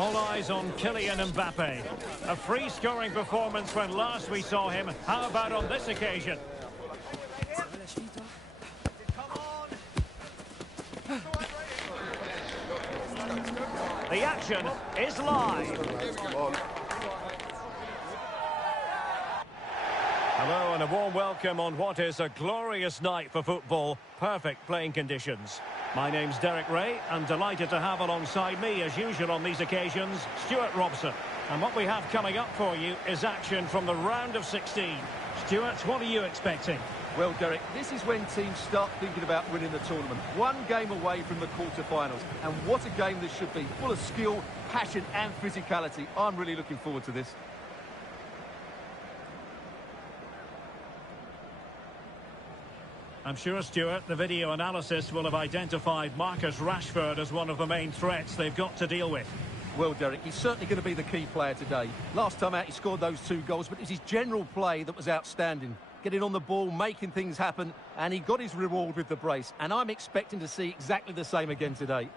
All eyes on Kylian Mbappe. A free-scoring performance when last we saw him. How about on this occasion? The action is live. Hello and a warm welcome on what is a glorious night for football. Perfect playing conditions. My name's Derek Ray. I'm delighted to have alongside me, as usual on these occasions, Stuart Robson. And what we have coming up for you is action from the round of 16. Stuart, what are you expecting? Well, Derek, this is when teams start thinking about winning the tournament. One game away from the quarter-finals. And what a game this should be. Full of skill, passion and physicality. I'm really looking forward to this. I'm sure, Stuart, the video analysis will have identified Marcus Rashford as one of the main threats they've got to deal with. Well, Derek, he's certainly going to be the key player today. Last time out, he scored those 2 goals, but it was his general play that was outstanding. Getting on the ball, making things happen, and he got his reward with the brace. And I'm expecting to see exactly the same again today.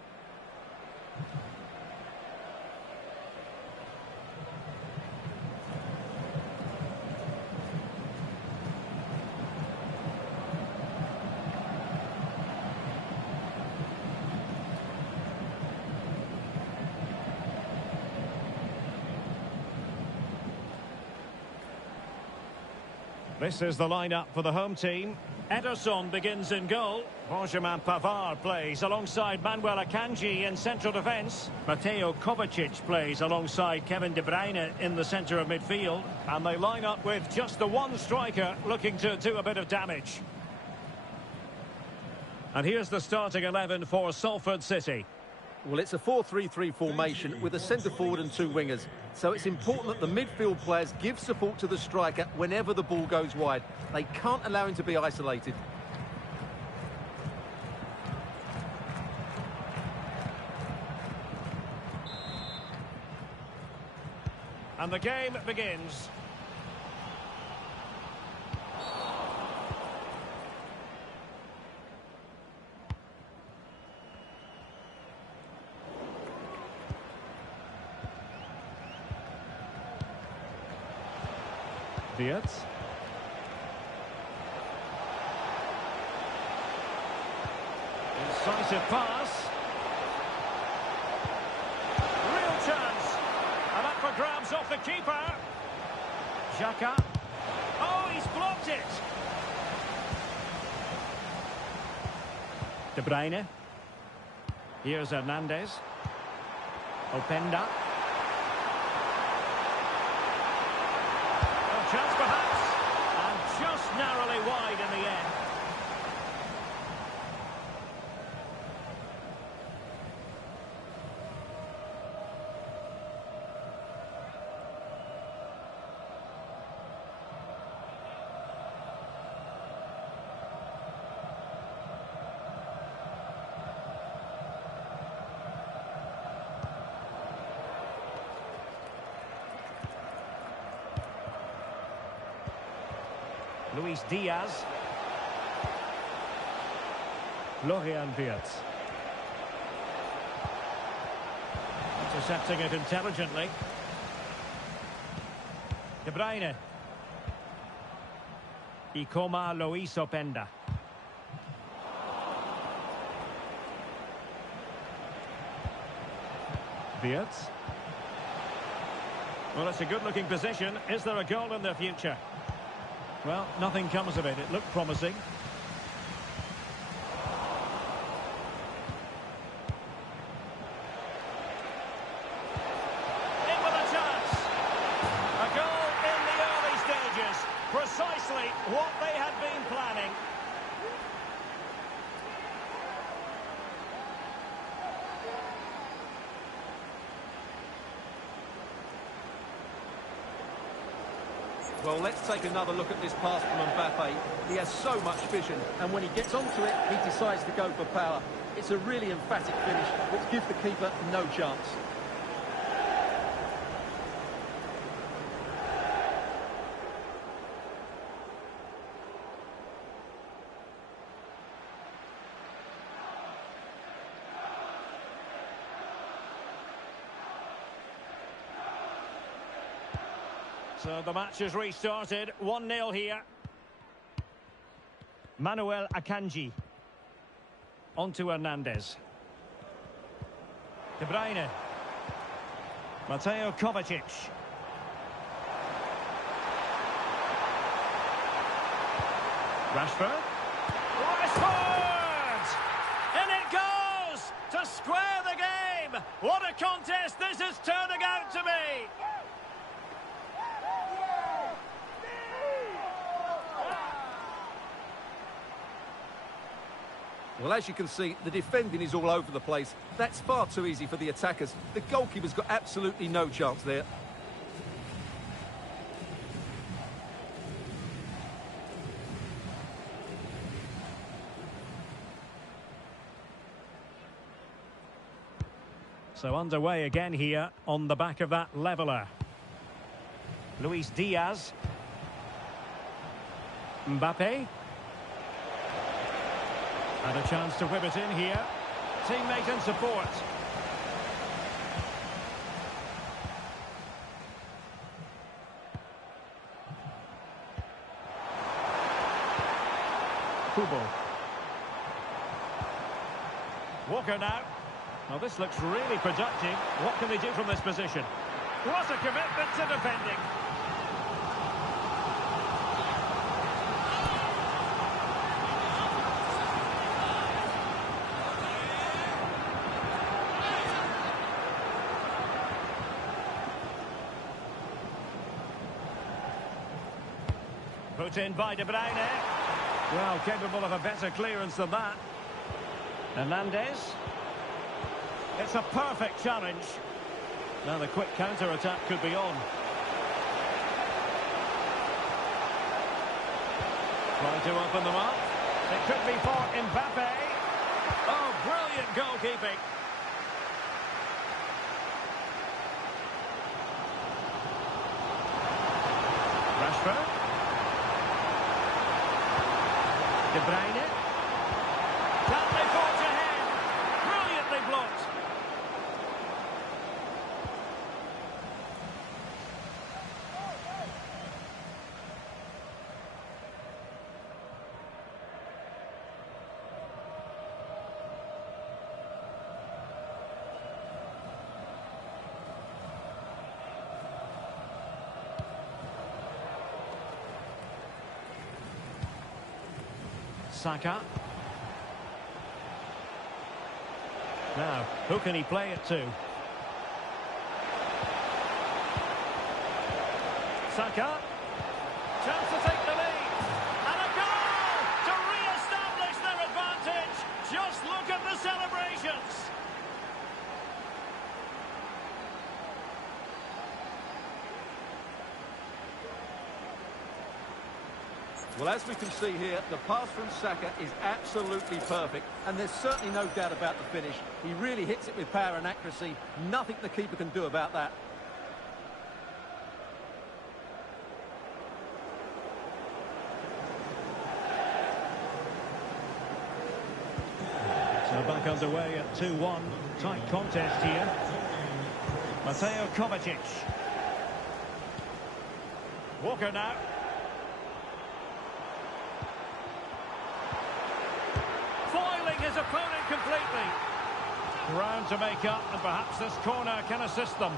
This is the lineup for the home team. Ederson begins in goal. Benjamin Pavard plays alongside Manuel Akanji in central defence. Mateo Kovacic plays alongside Kevin De Bruyne in the centre of midfield. And they line up with just the one striker looking to do a bit of damage. And here's the starting 11 for Salford City. Well, it's a 4-3-3 formation with a centre-forward and 2 wingers. So it's important that the midfield players give support to the striker whenever the ball goes wide. They can't allow him to be isolated. And the game begins. Diaz. Incisive pass. Real chance. And up for grabs off the keeper. Xhaka. Oh, he's blocked it. De Bruyne. Here's Hernandez. Openda. Chance perhaps, and just narrowly wide in the end. Luis Diaz. Florian Wirtz. Intercepting it intelligently. De Bruyne. Ikoma Luis Openda. Wirtz. Well, it's a good-looking position. Is there a goal in the future? Well, nothing comes of it. It looked promising. In with a chance. A goal in the early stages. Precisely what they had been planning. Well, let's take another look at this pass from Mbappe. He has so much vision, and when he gets onto it, he decides to go for power. It's a really emphatic finish, which gives the keeper no chance. So the match is restarted. 1-0 here. Manuel Akanji. On to Hernandez. De Bruyne. Mateo Kovacic. Rashford. Rashford! In it goes! To square the game! What a contest this is turning out to be! Well, as you can see, the defending is all over the place. That's far too easy for the attackers. The goalkeeper's got absolutely no chance there. So underway again here on the back of that leveller. Luis Diaz. Mbappe. And a chance to whip it in here. Teammate and support. Kubo. Walker now. Well, this looks really productive. What can they do from this position? What a commitment to defending. Put in by De Bruyne. Well, capable of a better clearance than that. Hernandez. It's a perfect challenge. Now the quick counter-attack could be on. Trying to open them up. It could be for Mbappe. Oh, brilliant goalkeeping. Rashford. De Bruyne. Can't they forge ahead? Brilliantly blocked. Saka. Now, who can he play it to? Saka. Chance to take the lead. And a goal to re-establish their advantage. Just look at the celebrations. Well, as we can see here, the pass from Saka is absolutely perfect, and there's certainly no doubt about the finish. He really hits it with power and accuracy. Nothing the keeper can do about that. So back underway at 2-1. Tight contest here. Mateo Kovacic. Walker now. Foiling his opponent completely. Ground to make up, and perhaps this corner can assist them.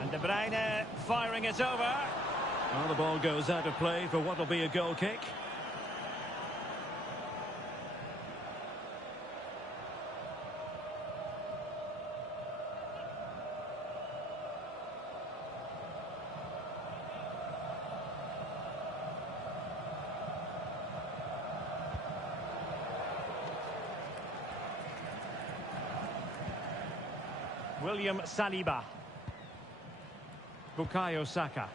And De Bruyne firing it over. Well, the ball goes out of play for what will be a goal kick. William Saliba. Bukayo Saka.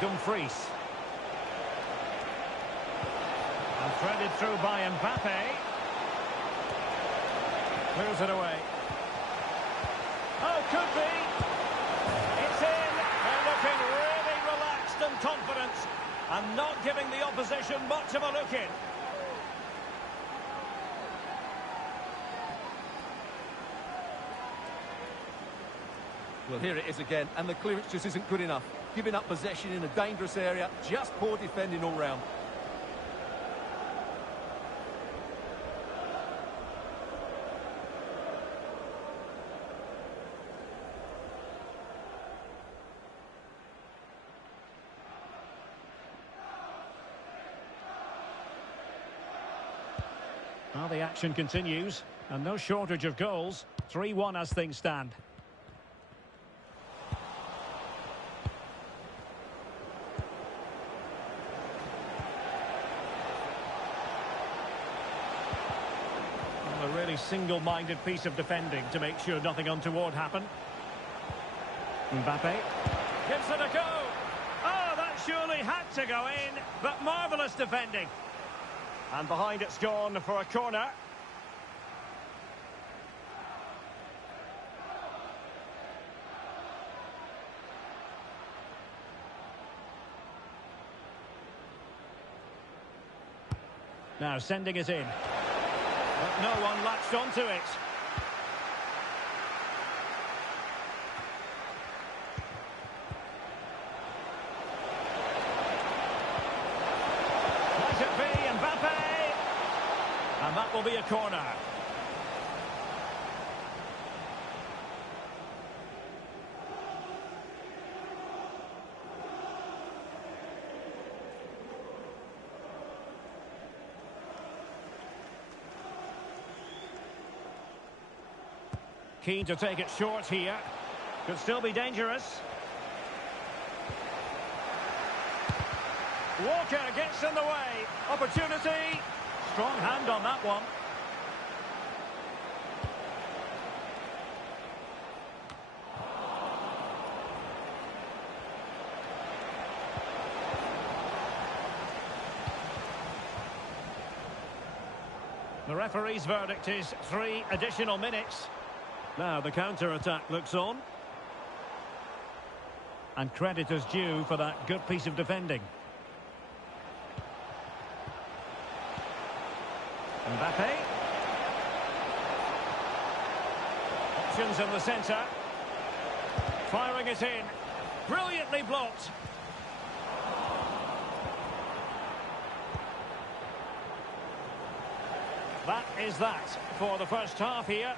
Dumfries. And threaded through by Mbappe. Clears it away. Oh, could be. It's in. They're looking really relaxed and confident. And not giving the opposition much of a look in. Well, here it is again, and the clearance just isn't good enough. Giving up possession in a dangerous area, just poor defending all round. Well, the action continues, and no shortage of goals. 3-1 as things stand. Well, a really single-minded piece of defending to make sure nothing untoward happened. Mbappe gives it a go. Oh, that surely had to go in, but marvellous defending. And behind it's gone for a corner. Now sending it in. But no one latched onto it. Might it be Mbappe? And that will be a corner. Keen to take it short here. Could still be dangerous. Walker gets in the way. Opportunity. Strong hand on that one. The referee's verdict is 3 additional minutes. Now the counter-attack looks on. And credit is due for that good piece of defending. Mbappe. Options in the centre. Firing it in. Brilliantly blocked. That is that for the first half here.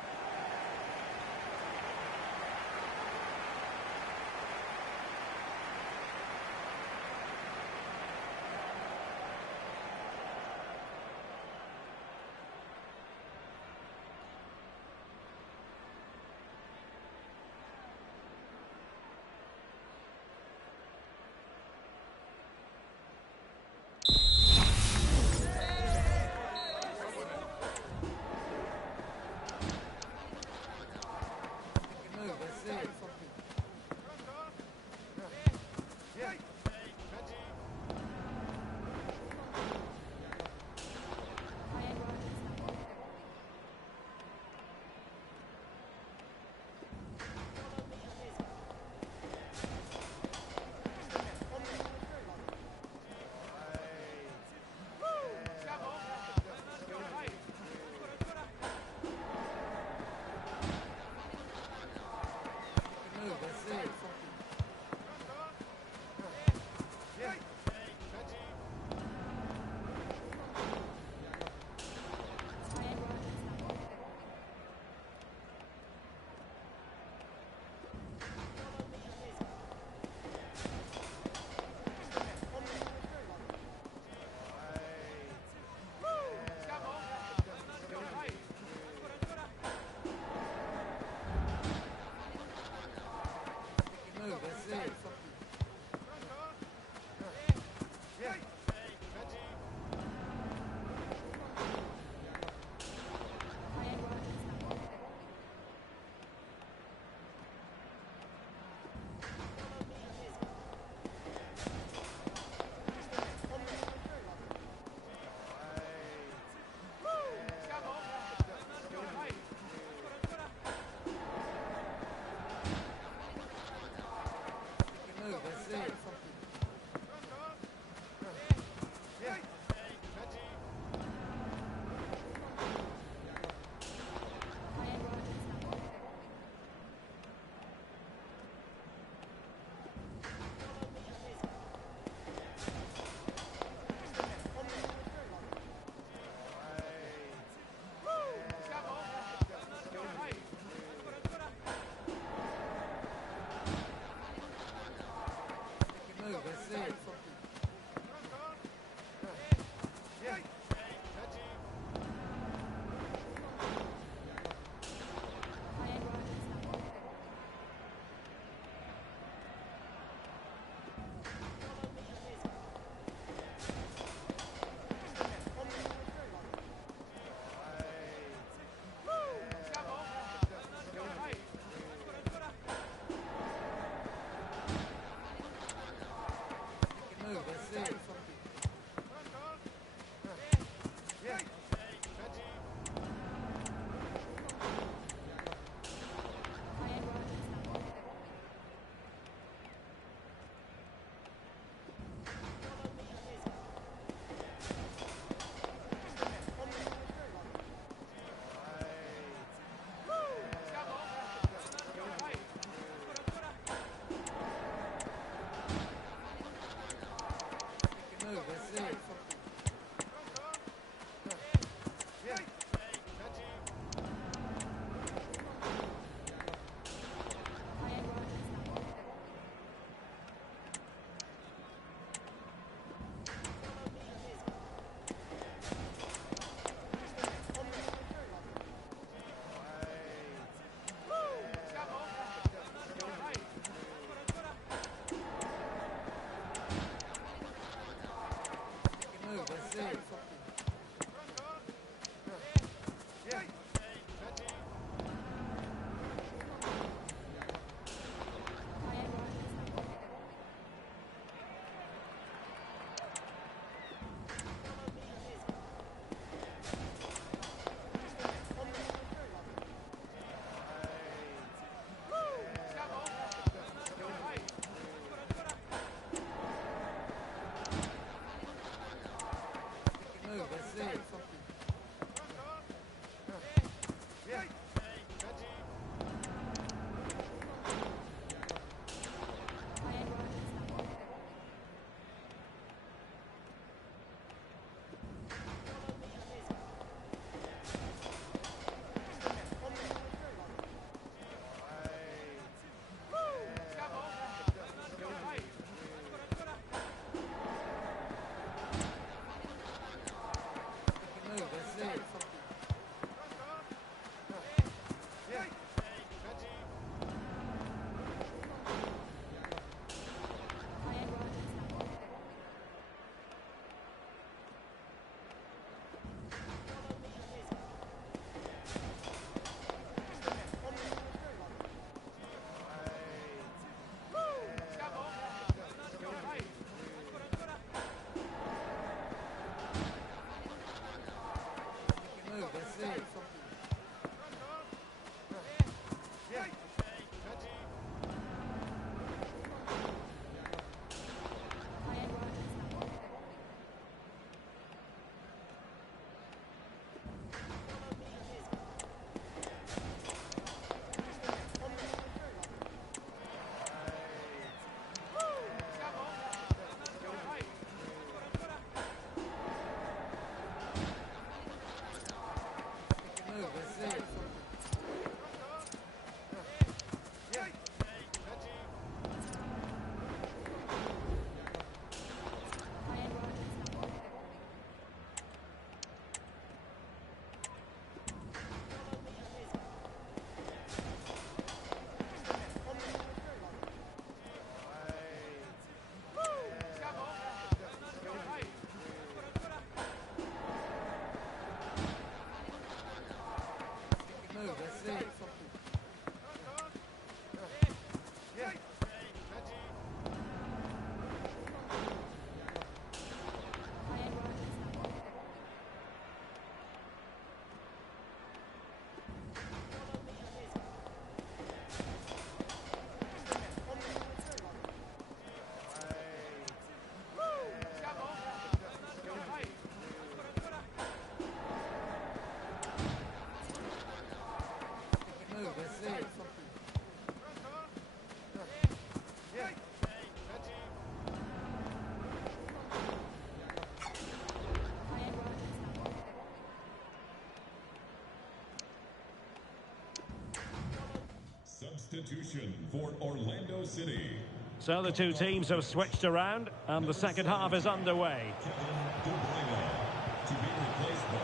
Substitution for Orlando City. So the two teams have switched around and the second half is underway. To be replaced by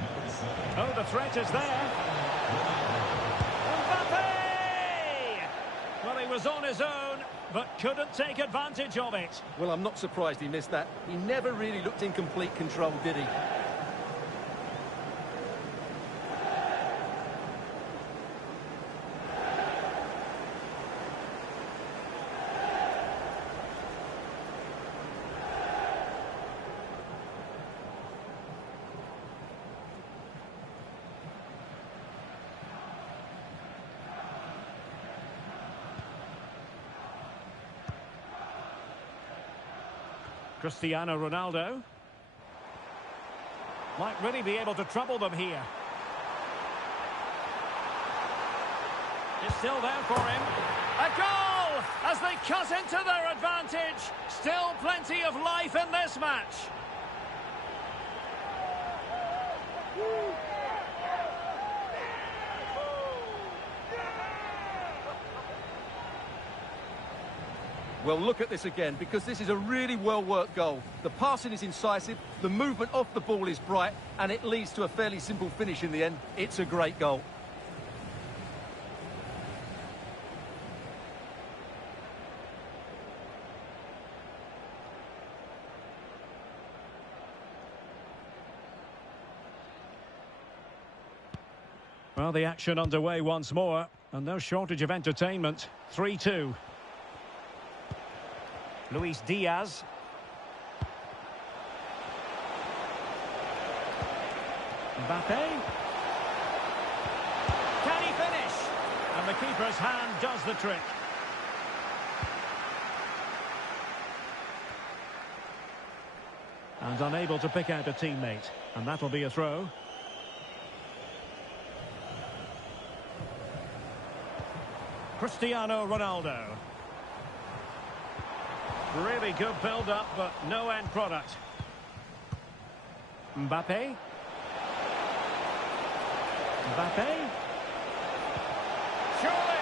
number 7. Oh, the threat is there. Mbappe! Well, he was on his own, but couldn't take advantage of it. Well, I'm not surprised he missed that. He never really looked in complete control, did he? Cristiano Ronaldo might really be able to trouble them here. It's still there for him. A goal as they cut into their advantage. Still plenty of life in this match. Well, look at this again, because this is a really well-worked goal. The passing is incisive, the movement off the ball is bright, and it leads to a fairly simple finish in the end. It's a great goal. Well, the action underway once more, and no shortage of entertainment. 3-2. Luis Diaz. Mbappe. Can he finish? And the keeper's hand does the trick. And unable to pick out a teammate. And that'll be a throw. Cristiano Ronaldo. Really good build-up, but no end product. Mbappe. Mbappe. Surely!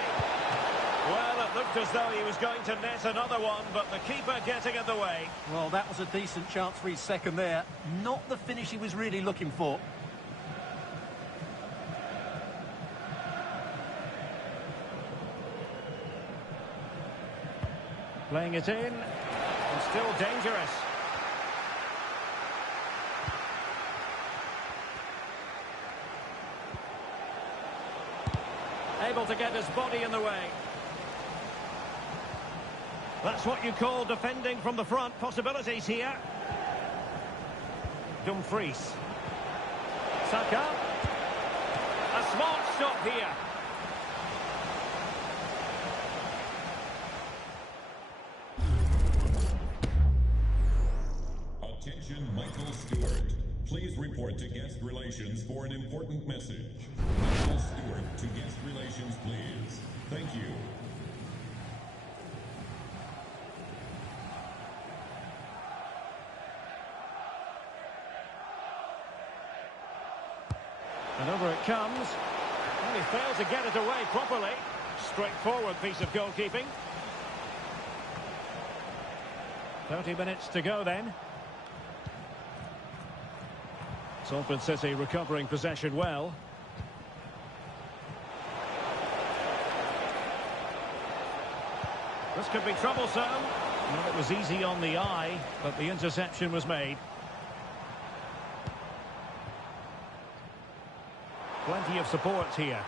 Well, it looked as though he was going to net another one, but the keeper getting in the way. Well, that was a decent chance for his second there. Not the finish he was really looking for. Playing it in, and still dangerous. Able to get his body in the way. That's what you call defending from the front. Possibilities here. Dumfries. Saka. A smart stop here. Attention, Michael Stewart. Please report to guest relations for an important message. Michael Stewart to guest relations, please. Thank you. And over it comes. And he failed to get it away properly. Straightforward piece of goalkeeping. 30 minutes to go then. Salford City recovering possession well. This could be troublesome. Well, it was easy on the eye, but the interception was made. Plenty of support here.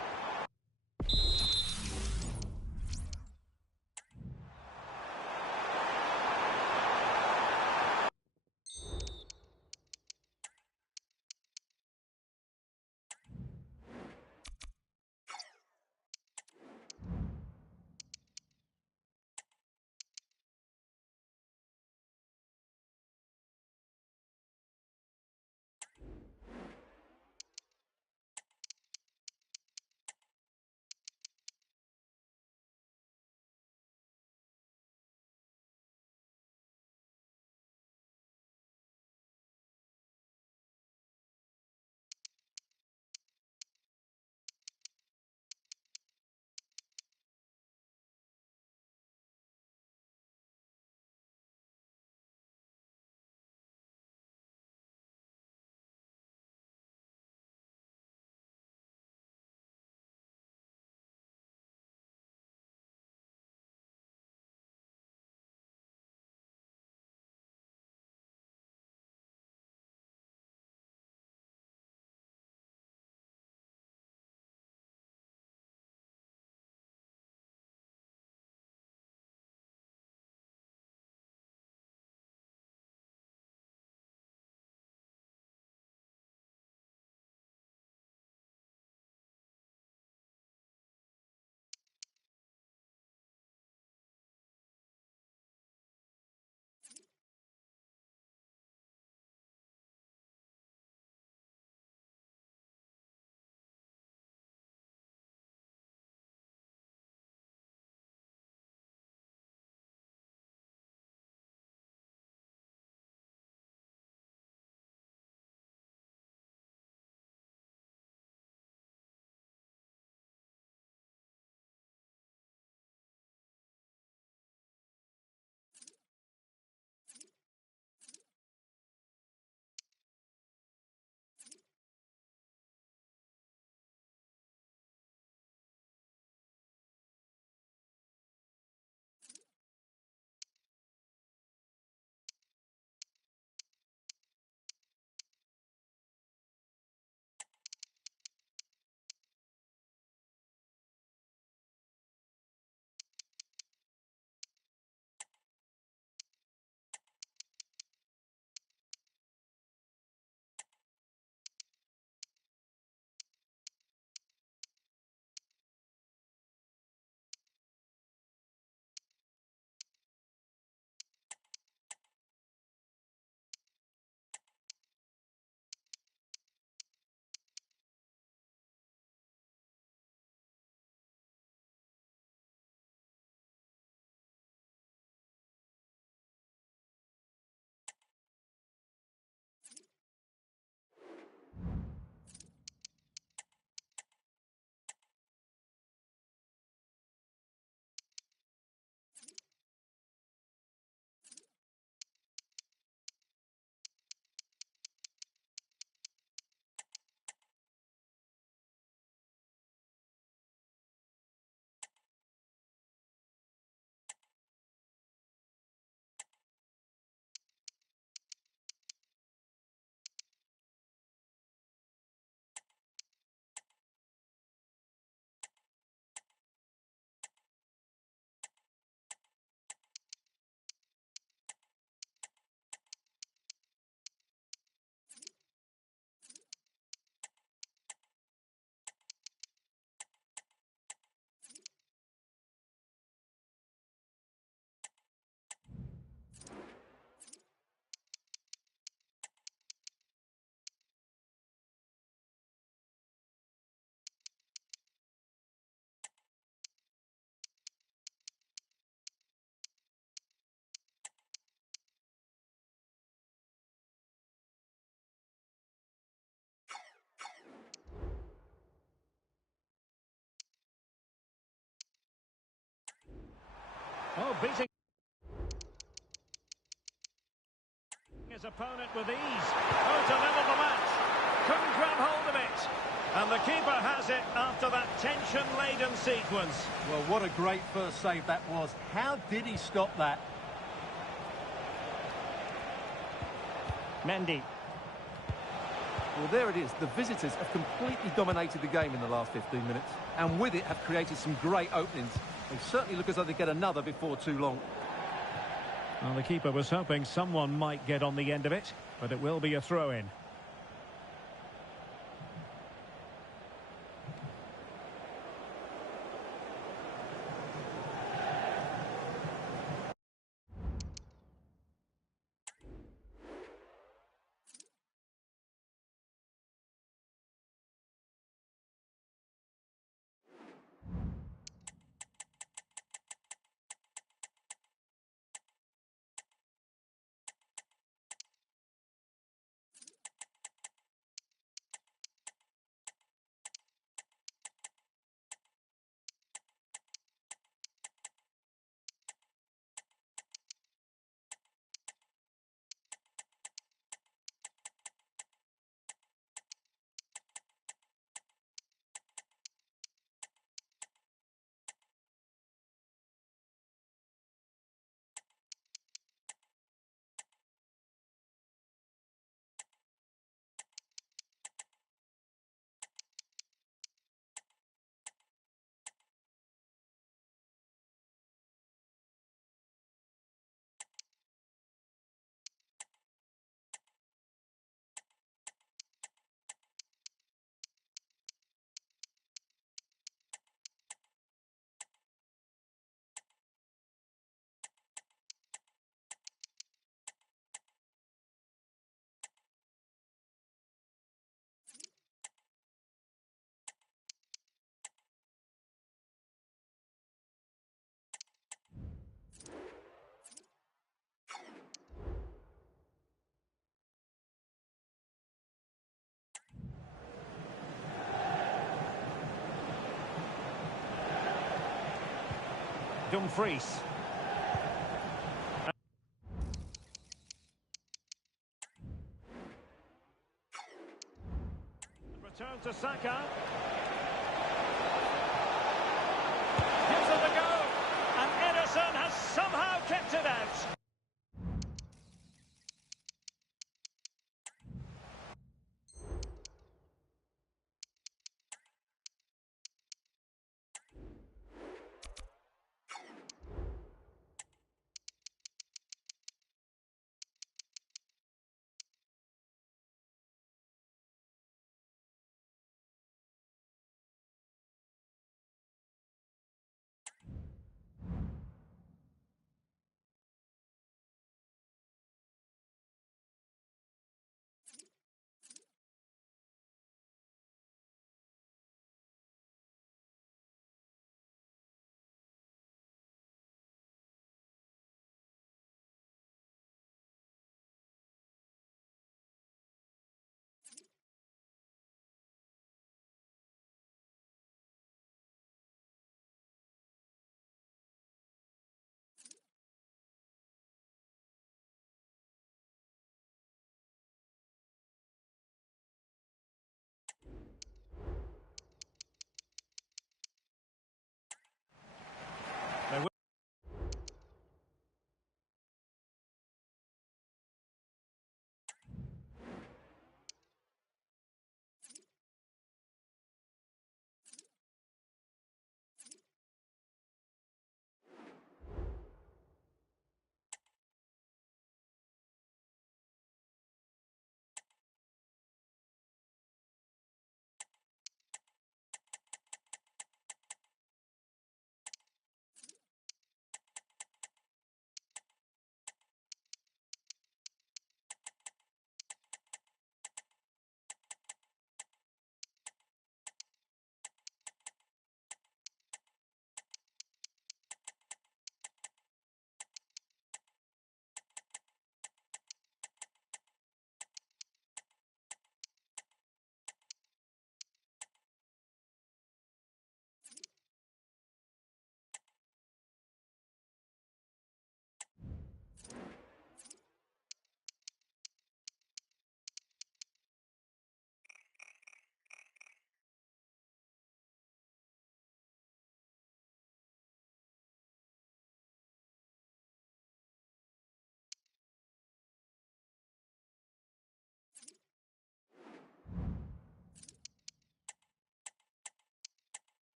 Oh, beating his opponent with ease. Oh, to level the match. Couldn't grab hold of it. And the keeper has it after that tension-laden sequence. Well, what a great first save that was. How did he stop that? Mendy. Well, there it is. The visitors have completely dominated the game in the last 15 minutes. And with it have created some great openings. They certainly look as though they get another before too long. Well, the keeper was hoping someone might get on the end of it, but it will be a throw-in. Dumfries. Return to Saka. Gives it a go. And Ederson has somehow kept it out.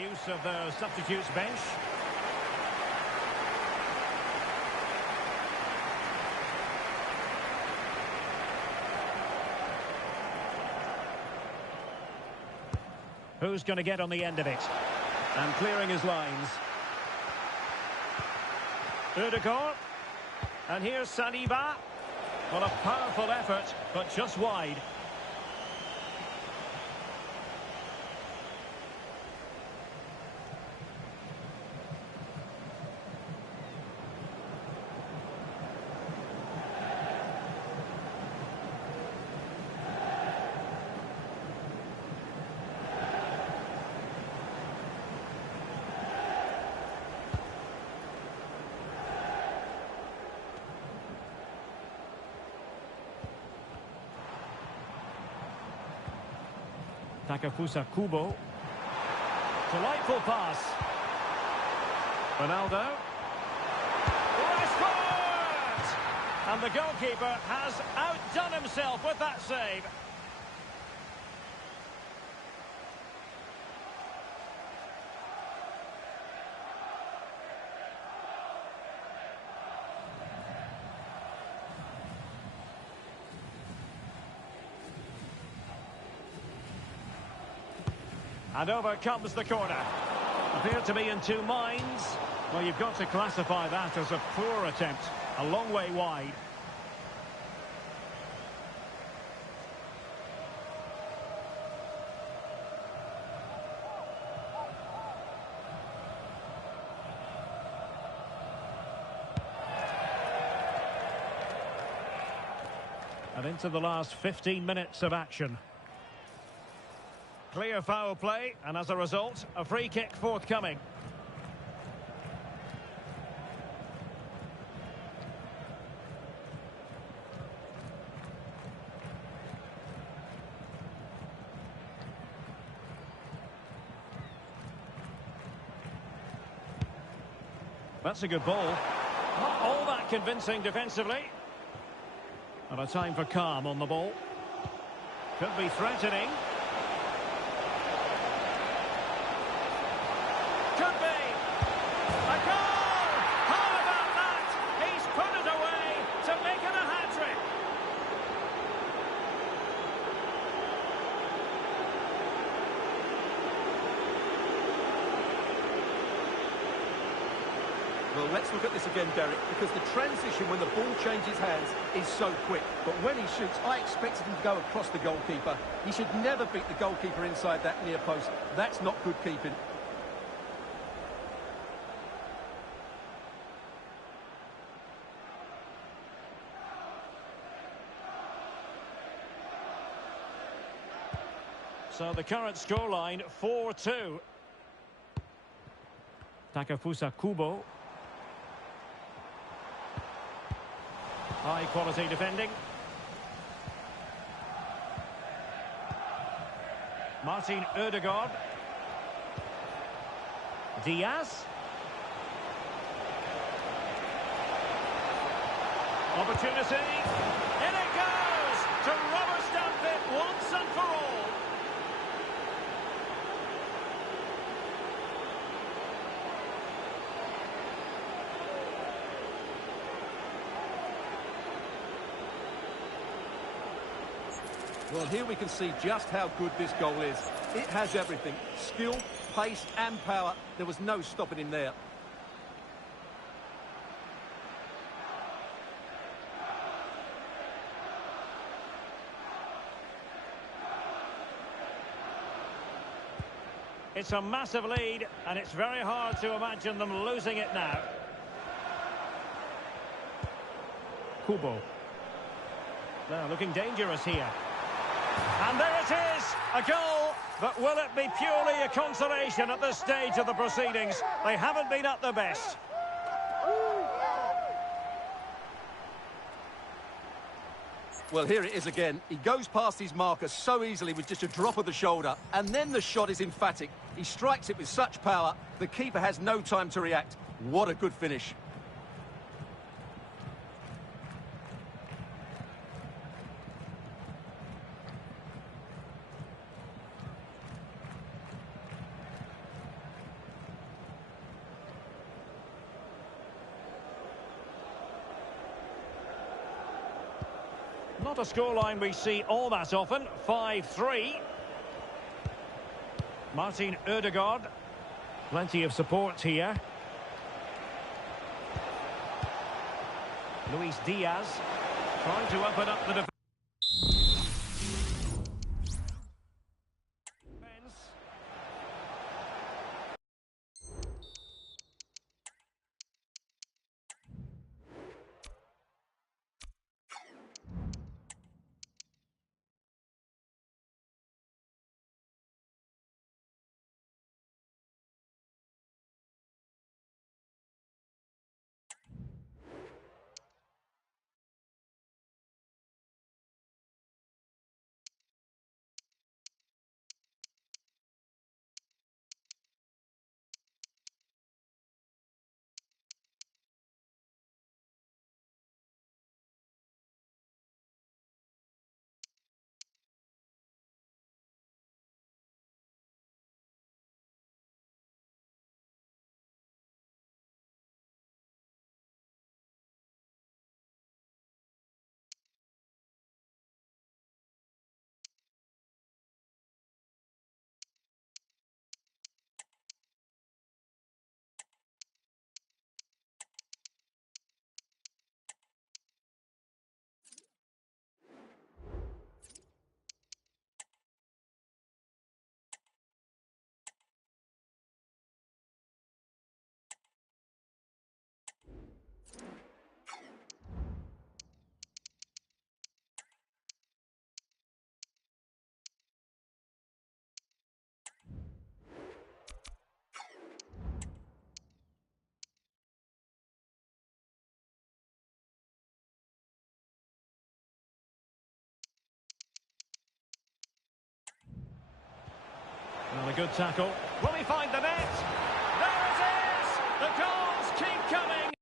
use of the substitutes bench. Who's going to get on the end of it? And clearing his lines. Ødegaard. And here's Saliba. Well, a powerful effort, but just wide. Takefusa Kubo. Delightful pass. Ronaldo. Rashford! And the goalkeeper has outdone himself with that save. And over comes the corner. Appeared to be in two minds. Well, you've got to classify that as a poor attempt. A long way wide. And into the last 15 minutes of action. Clear foul play, and as a result, a free kick forthcoming. That's a good ball. Not all that convincing defensively. And a time for calm on the ball. Could be threatening. Could be. A goal! How about that? He's put it away to make it a hat-trick. Well, let's look at this again, Derek, because the transition when the ball changes hands is so quick. But when he shoots, I expected him to go across the goalkeeper. He should never beat the goalkeeper inside that near post. That's not good keeping. So the current scoreline, 4-2. Takefusa Kubo. High quality defending. Martin Ødegaard. Diaz. Opportunity. In it goes to rubber stamp it once and for all. Well, here we can see just how good this goal is. It has everything. Skill, pace and power. There was no stopping him there. It's a massive lead, and it's very hard to imagine them losing it now. Kubo. Now looking dangerous here. And there it is, a goal, but will it be purely a consolation at this stage of the proceedings? They haven't been at their best. Well, here it is again. He goes past his marker so easily with just a drop of the shoulder, and then the shot is emphatic. He strikes it with such power, the keeper has no time to react. What a good finish. Not a scoreline we see all that often. 5-3. Martin Ødegaard. Plenty of support here. Luis Diaz trying to open up the defense. Well, a good tackle. Will he find the net? There it is! The goals keep coming!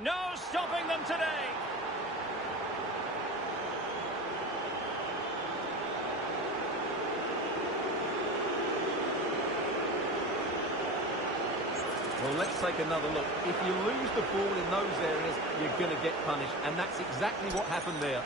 No stopping them today! Well, let's take another look. If you lose the ball in those areas, you're going to get punished. And that's exactly what happened there.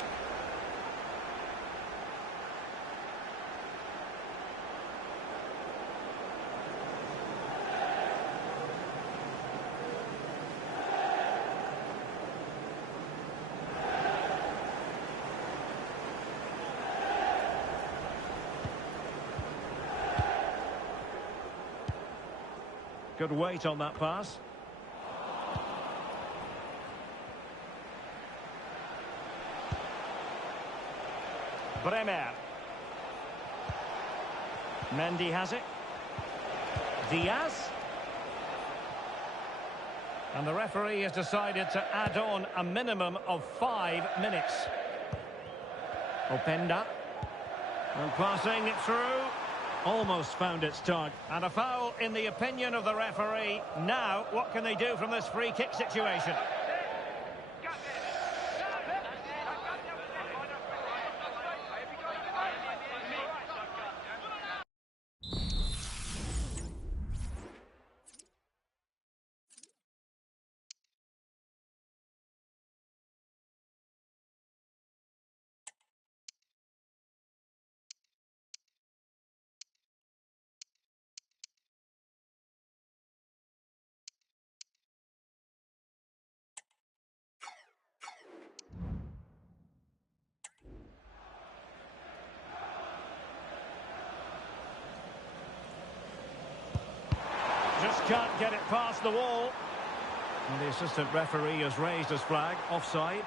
Good weight on that pass. Bremer. Mendy has it. Diaz. And the referee has decided to add on a minimum of 5 minutes. Openda. And passing it through. Almost found its target. And a foul in the opinion of the referee. Now, what can they do from this free kick situation? Just can't get it past the wall. And the assistant referee has raised his flag. Offside.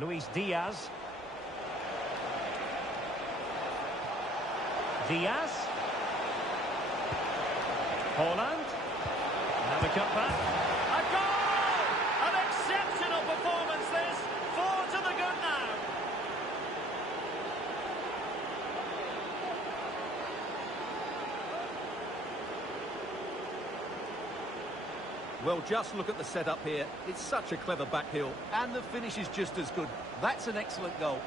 Luis Diaz. Diaz. Holland. Now the cutback. A goal! An exceptional performance this. 4 to the good now. Well, just look at the setup here. It's such a clever back heel, and the finish is just as good. That's an excellent goal.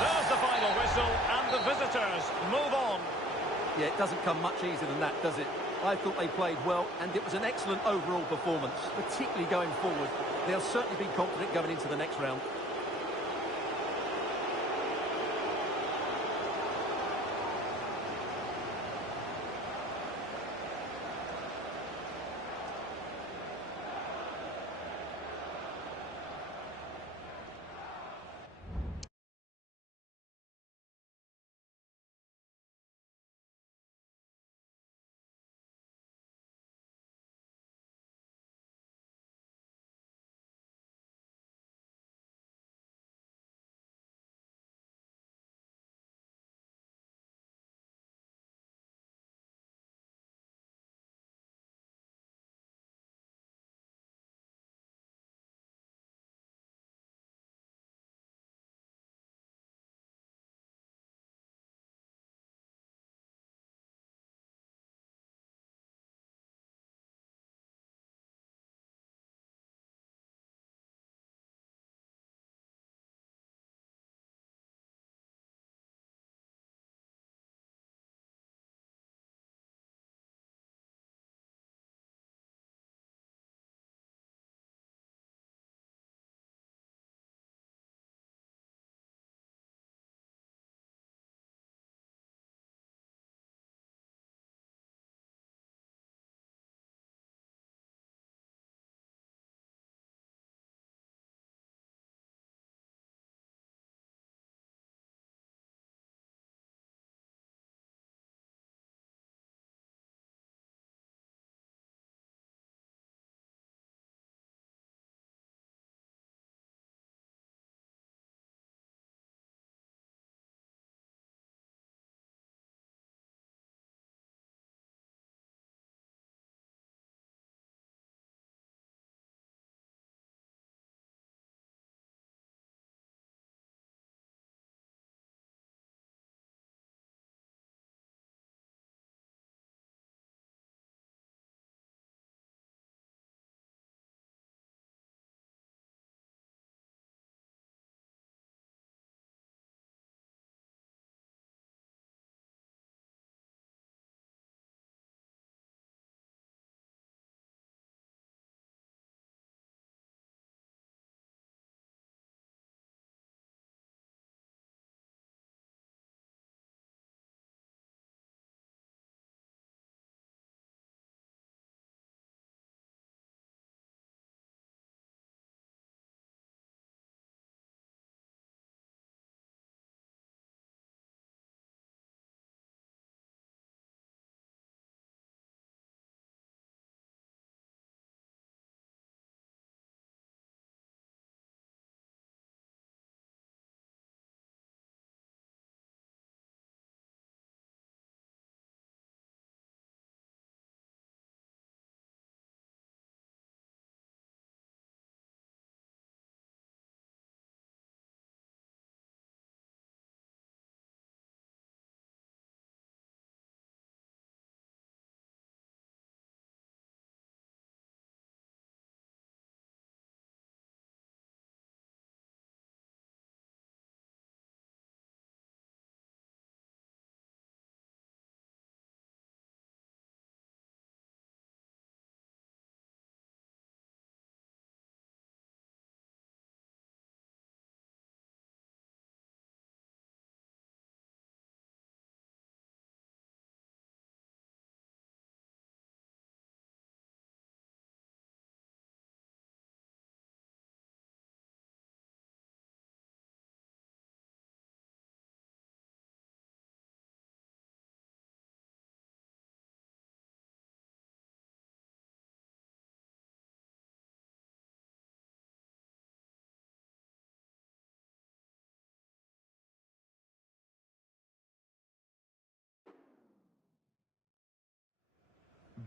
There's the final whistle, and the visitors move on. Yeah, it doesn't come much easier than that, does it? I thought they played well, and it was an excellent overall performance, particularly going forward. They'll certainly be confident going into the next round.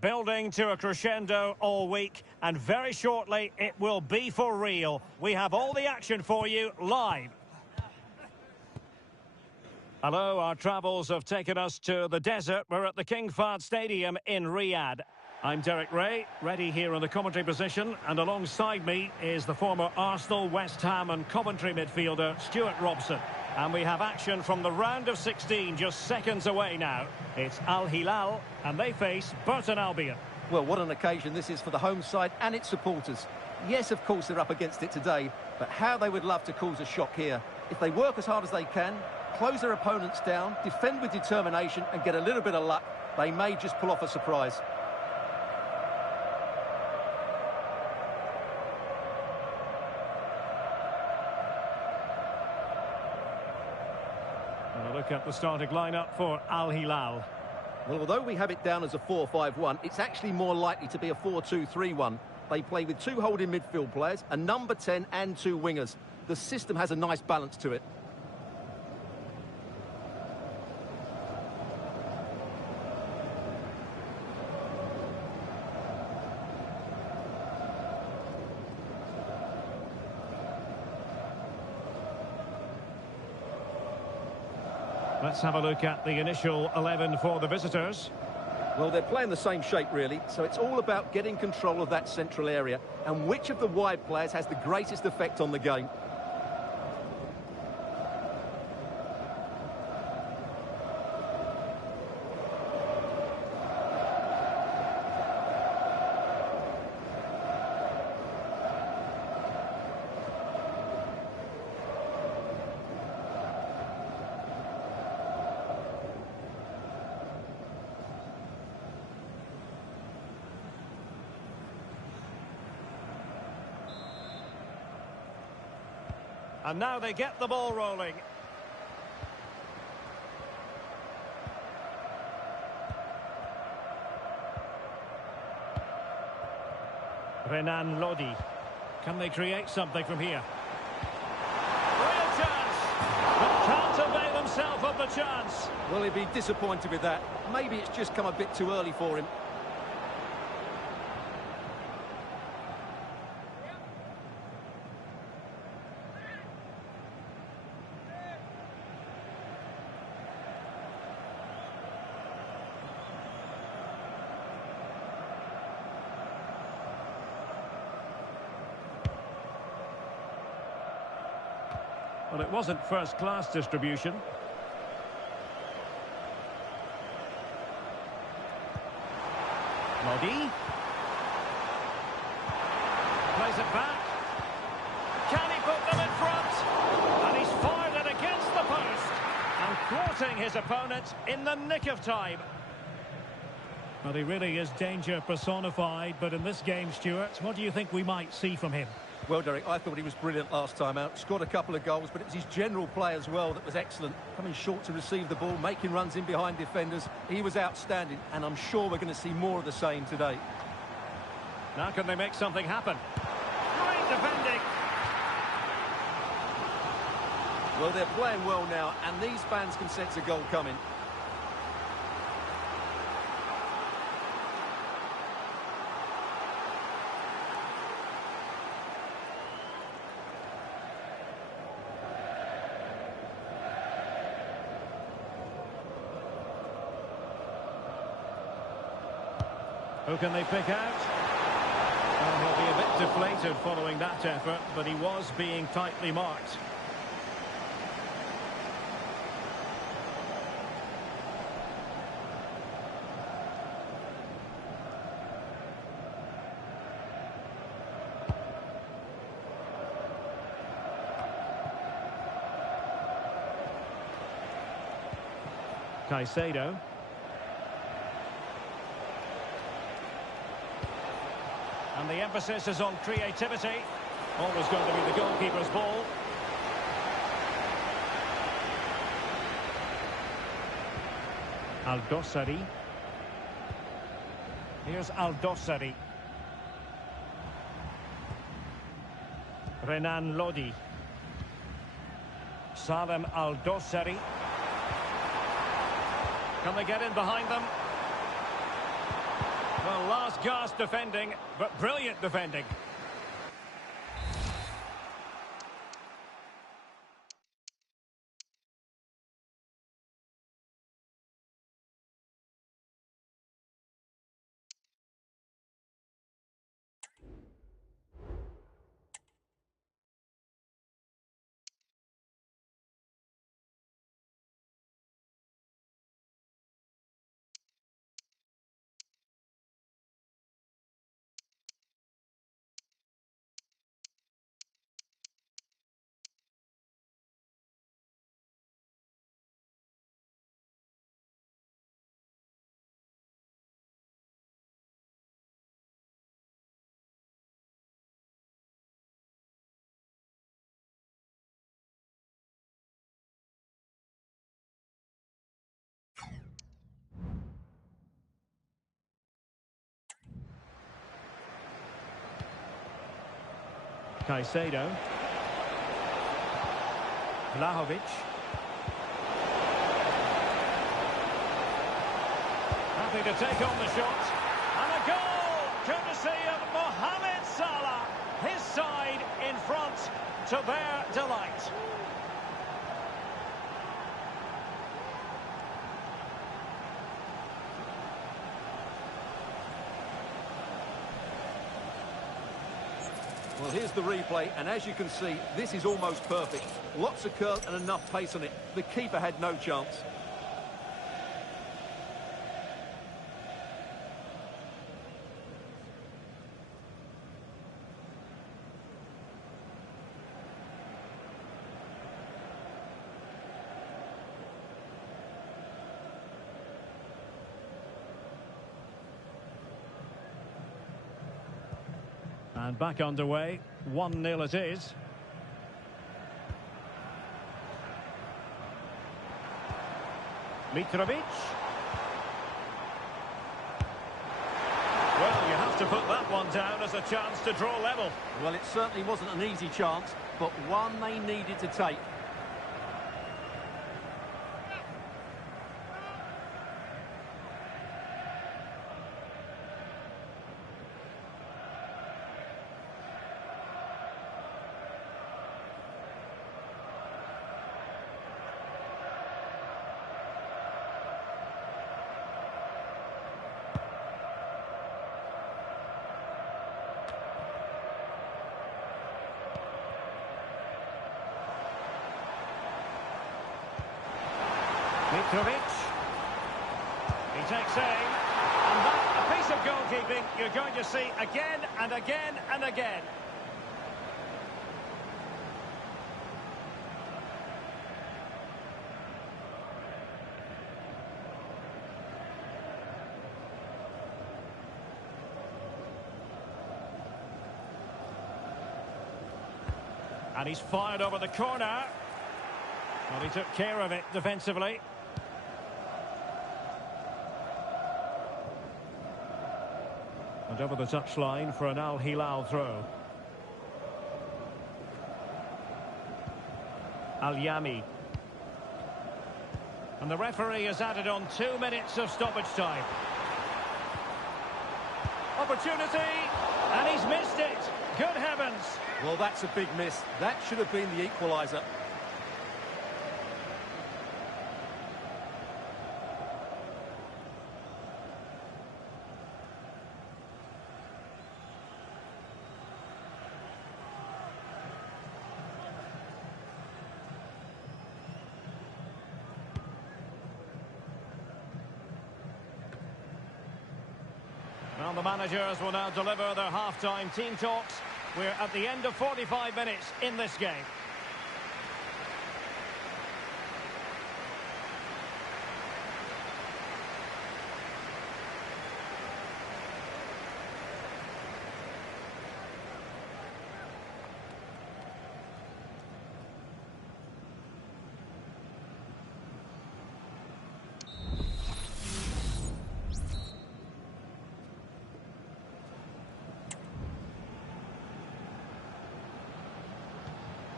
building to a crescendo all week, and very shortly it will be for real. We have all the action for you live. Hello, our travels have taken us to the desert. We're at the King Fahd Stadium in Riyadh. I'm Derek Ray, ready here in the commentary position, and alongside me is the former Arsenal, West Ham and Coventry midfielder Stuart Robson. And we have action from the round of 16 just seconds away now. It's Al Hilal and they face Burton Albion. Well, what an occasion this is for the home side and its supporters. Yes, of course, they're up against it today, but how they would love to cause a shock here. If they work as hard as they can, close their opponents down, defend with determination and get a little bit of luck, they may just pull off a surprise. And a look at the starting lineup for Al Hilal. Well, although we have it down as a 4-5-1, it's actually more likely to be a 4-2-3-1. They play with two holding midfield players, a number 10 and two wingers. The system has a nice balance to it. Let's have a look at the initial 11 for the visitors. Well, they're playing the same shape, really, so it's all about getting control of that central area and which of the wide players has the greatest effect on the game. And now they get the ball rolling. Renan Lodi. Can they create something from here? Real chance! But can't avail himself of the chance. Well, he'd be disappointed with that. Maybe it's just come a bit too early for him. Well, it wasn't first-class distribution. Lodi. Plays it back. Can he put them in front? And he's fired it against the post. And thwarting his opponent in the nick of time. Well, he really is danger personified, but in this game, Stuart, what do you think we might see from him? Well, Derek, I thought he was brilliant last time out. Scored a couple of goals, but it was his general play as well that was excellent. Coming short to receive the ball, making runs in behind defenders. He was outstanding, and I'm sure we're going to see more of the same today. Now can they make something happen? Great defending. Well, they're playing well now, and these fans can sense a goal coming. Who can they pick out? Well, he'll be a bit deflated following that effort, but he was being tightly marked. Caicedo. And the emphasis is on creativity. Always going to be the goalkeeper's ball. Al-Dossari. Here's Al-Dossari. Renan Lodi. Salem Al-Dossari. Can they get in behind them? Well, last gasp defending, but brilliant defending. Caicedo. Vlahovic. Happy to take on the shot. And a goal, courtesy of Mohamed Salah. His side in front to their delight. Well, here's the replay, and as you can see, this is almost perfect. Lots of curl and enough pace on it. The keeper had no chance. And back underway, 1-0 it is. Mitrovic. Well, you have to put that one down as a chance to draw level. Well, it certainly wasn't an easy chance, but one they needed to take. Mitrovic. He takes aim. And that's a piece of goalkeeping you're going to see again and again and again. And he's fired over the corner. Well, he took care of it defensively. And over the touchline for an Al Hilal throw. Al-Yami. And the referee has added on 2 minutes of stoppage time. Opportunity, and he's missed it. Good heavens. Well, that's a big miss. That should have been the equaliser. Well, the managers will now deliver their half-time team talks. We're at the end of 45 minutes in this game.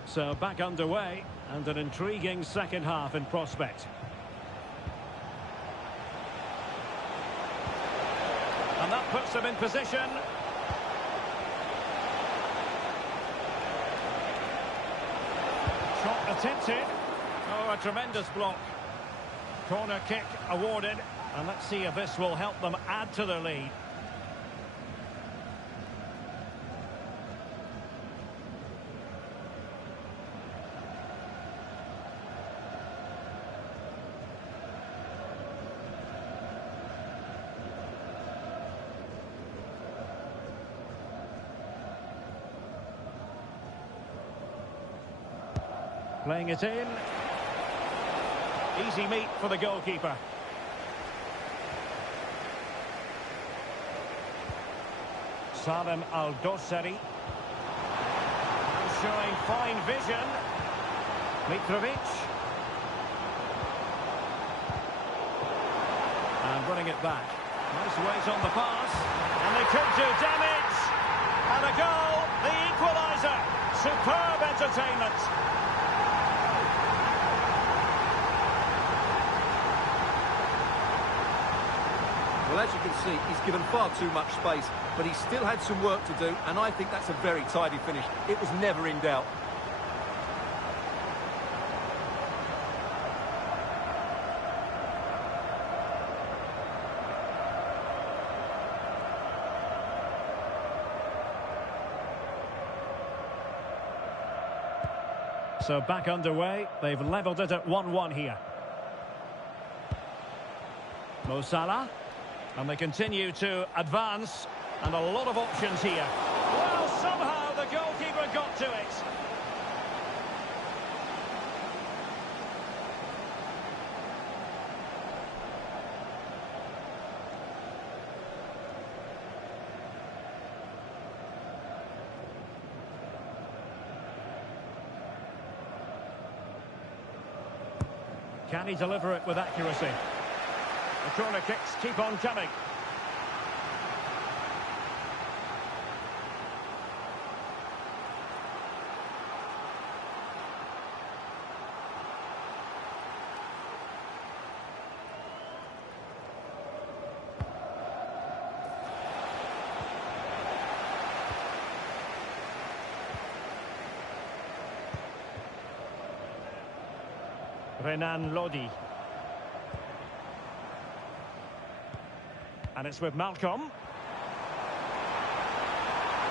So back underway, and an intriguing second half in prospect. And And that puts them in position. Shot attempted. Oh, a tremendous block. Corner kick awarded. And let's see if this will help them add to their lead. Playing it in. Easy meet for the goalkeeper. Salim Al-Dossari. Showing fine vision. Mitrovic. And running it back. Nice weight on the pass. And they could do damage. And a goal. The equaliser. Superb entertainment. Well, as you can see, he's given far too much space, but he still had some work to do, and I think that's a very tidy finish. It was never in doubt. So back underway. They've levelled it at 1-1 here. Mo Salah. And they continue to advance. And a lot of options here. Well, somehow the goalkeeper got to it. Can he deliver it with accuracy? The corner kicks keep on coming. Renan Lodi. And it's with Malcolm.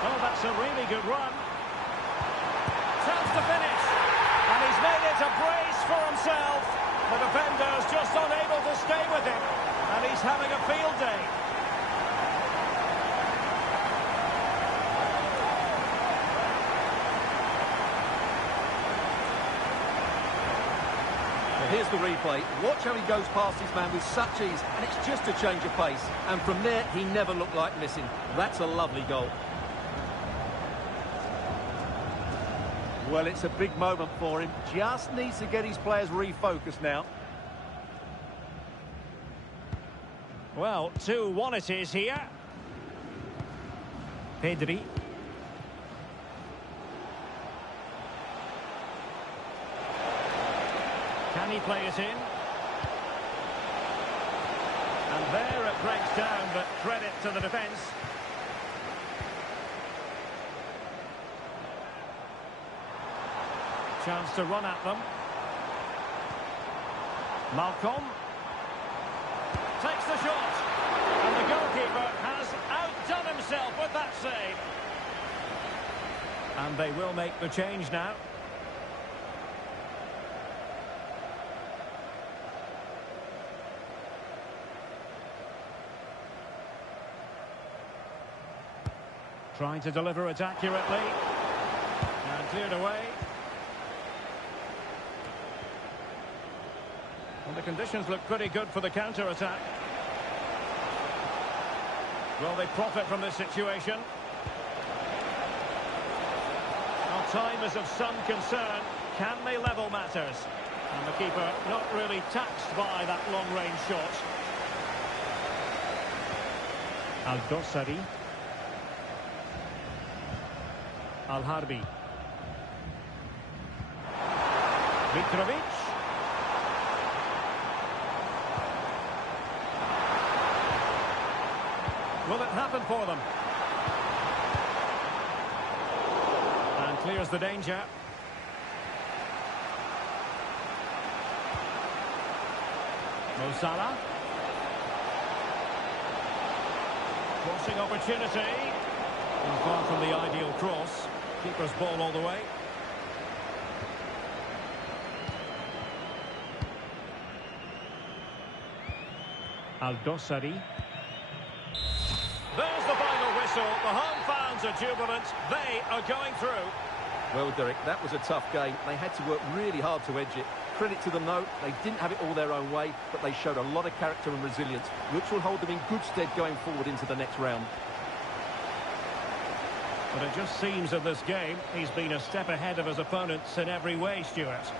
Oh, that's a really good run. Chance to finish. And he's made it a brace for himself. The defender's just unable to stay with him. And he's having a field day. Here's the replay. Watch how he goes past his man with such ease, and it's just a change of pace. And from there, he never looked like missing. That's a lovely goal. Well, it's a big moment for him. Just needs to get his players refocused now. Well, 2-1 it is here. Pedri. Can he play it in? And there it breaks down, but credit to the defence. Chance to run at them. Malcolm. Takes the shot. And the goalkeeper has outdone himself with that save. And they will make the change now. Trying to deliver it accurately. And cleared away. And the conditions look pretty good for the counter-attack. Well, they profit from this situation. Now, time is of some concern. Can they level matters? And the keeper not really taxed by that long-range shot. Al-Dossari. Al-Harbi. Mitrovic. Will it happen for them? And clears the danger. Mo Salah. Crossing opportunity. And far from the ideal cross. Keeper's ball all the way. Al-Dossari. There's the final whistle. The home fans are jubilant. They are going through. Well, Derek, that was a tough game. They had to work really hard to edge it. Credit to them, though. They didn't have it all their own way, but they showed a lot of character and resilience, which will hold them in good stead going forward into the next round. But it just seems in this game, he's been a step ahead of his opponents in every way, Stuart.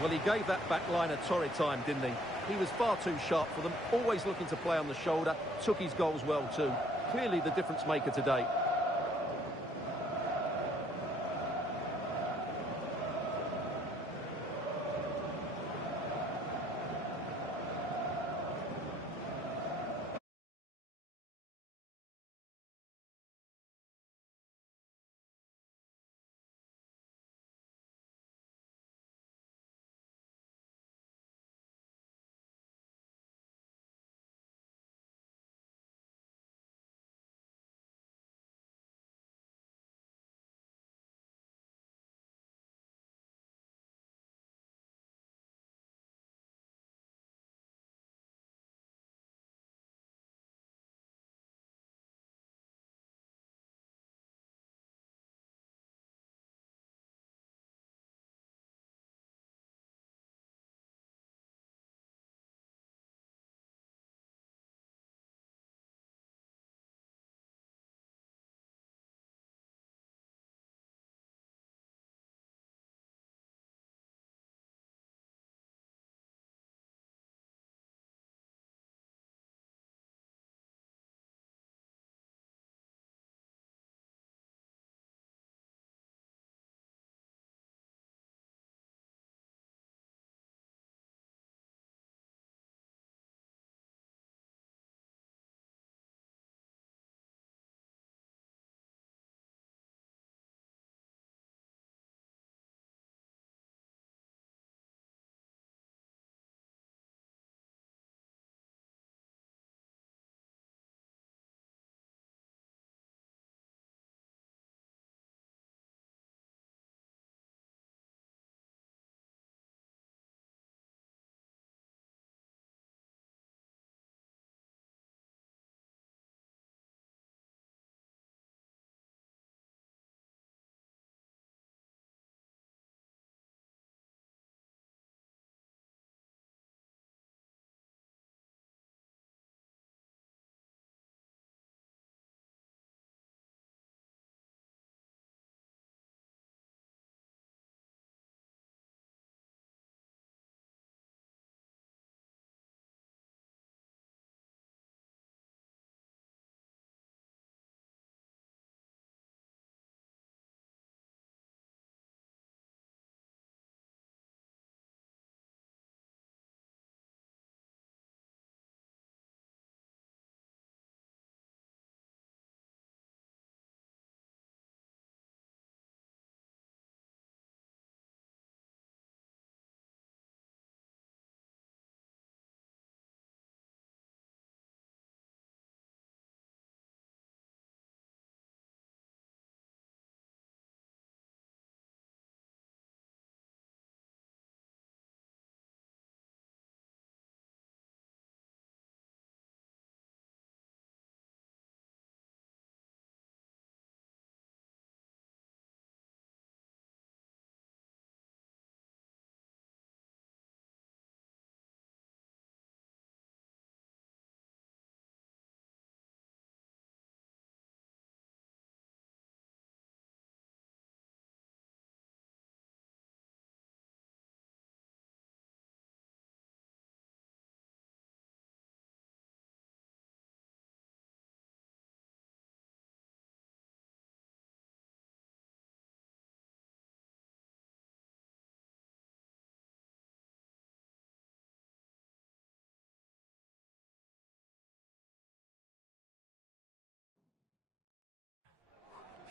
Well, he gave that back line a torrid time, didn't he? He was far too sharp for them, always looking to play on the shoulder, took his goals well too. Clearly the difference maker today.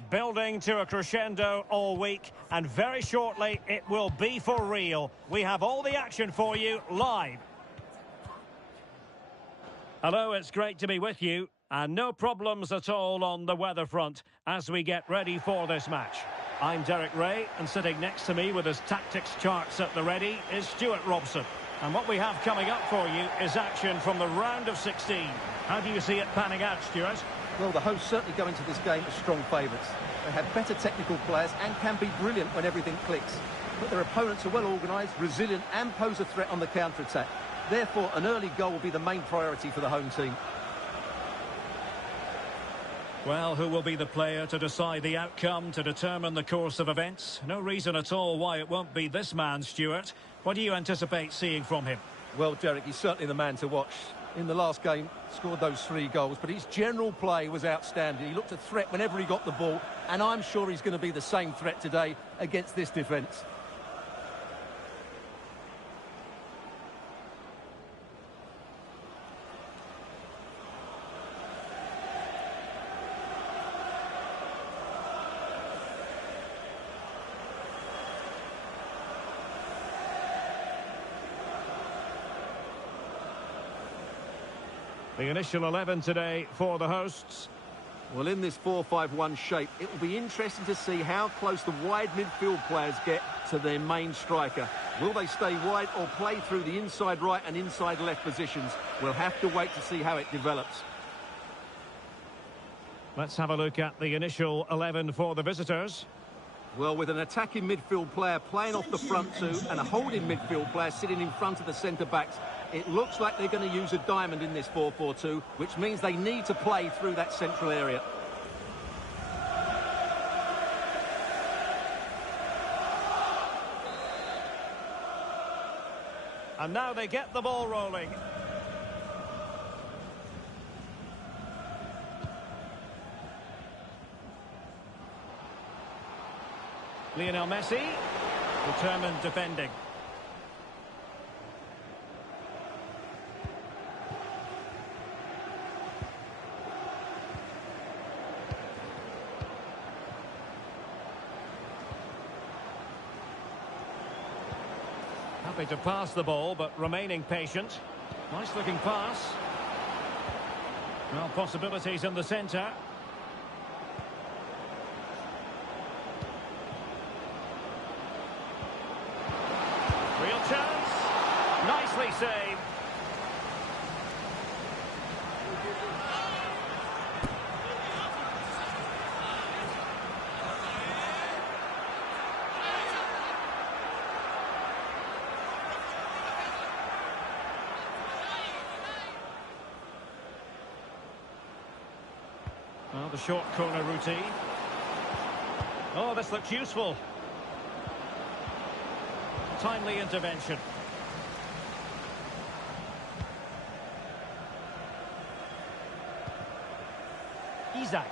building to a crescendo all week, and very shortly it will be for real. We have all the action for you live. Hello, it's great to be with you, and no problems at all on the weather front as we get ready for this match. I'm Derek Ray, and sitting next to me with his tactics charts at the ready is Stuart Robson. And what we have coming up for you is action from the round of 16. How do you see it panning out, Stuart? Well, the hosts certainly go into this game as strong favourites. They have better technical players and can be brilliant when everything clicks. But their opponents are well organised, resilient and pose a threat on the counter-attack. Therefore, an early goal will be the main priority for the home team. Well, who will be the player to decide the outcome, to determine the course of events? No reason at all why it won't be this man, Stuart. What do you anticipate seeing from him? Well, Derek, he's certainly the man to watch. In the last game, scored those 3 goals, but his general play was outstanding. He looked a threat whenever he got the ball, and I'm sure he's going to be the same threat today against this defence. The initial 11 today for the hosts. Well, in this 4-5-1 shape, it will be interesting to see how close the wide midfield players get to their main striker. Will they stay wide or play through the inside right and inside left positions? We'll have to wait to see how it develops. Let's have a look at the initial 11 for the visitors. Well, with an attacking midfield player playing off the front two and a holding midfield player sitting in front of the centre-backs, it looks like they're going to use a diamond in this 4-4-2, which means they need to play through that central area. And now they get the ball rolling. Lionel Messi, determined defending. Happy to pass the ball, but remaining patient. Nice looking pass. Well, possibilities in the centre. Real chance. Nicely saved. Well, the short corner routine. Oh, this looks useful. Timely intervention. Isaac.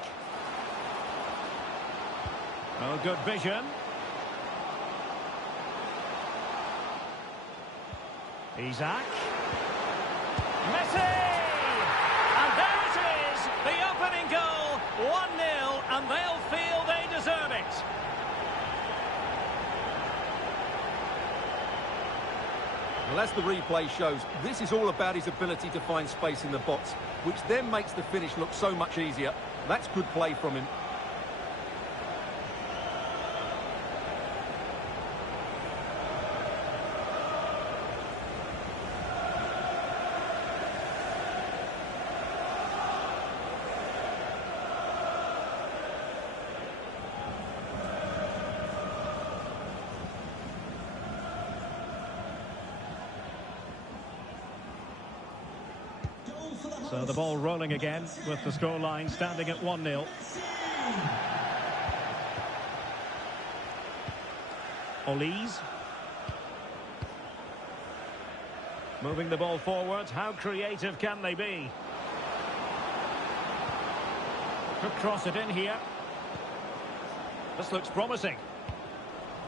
Oh, good vision. Isaac. Messi! And there it is, the opening goal, 1-0, and they'll feel they deserve it. Well, as the replay shows, this is all about his ability to find space in the box, which then makes the finish look so much easier. That's good play from him. So the ball rolling again with the scoreline standing at 1-0. Olise. Moving the ball forward. How creative can they be? Could cross it in here. This looks promising.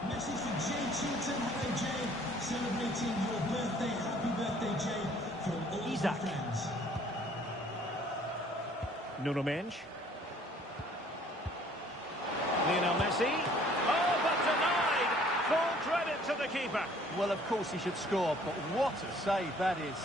Message for Jay Chilton. Hello, Jay. Celebrating your birthday. Happy birthday, Jay. From all Isaac. friends. Nuno Mendes. Lionel Messi. Oh, but denied. Full credit to the keeper. Well, of course he should score, but what a save that is.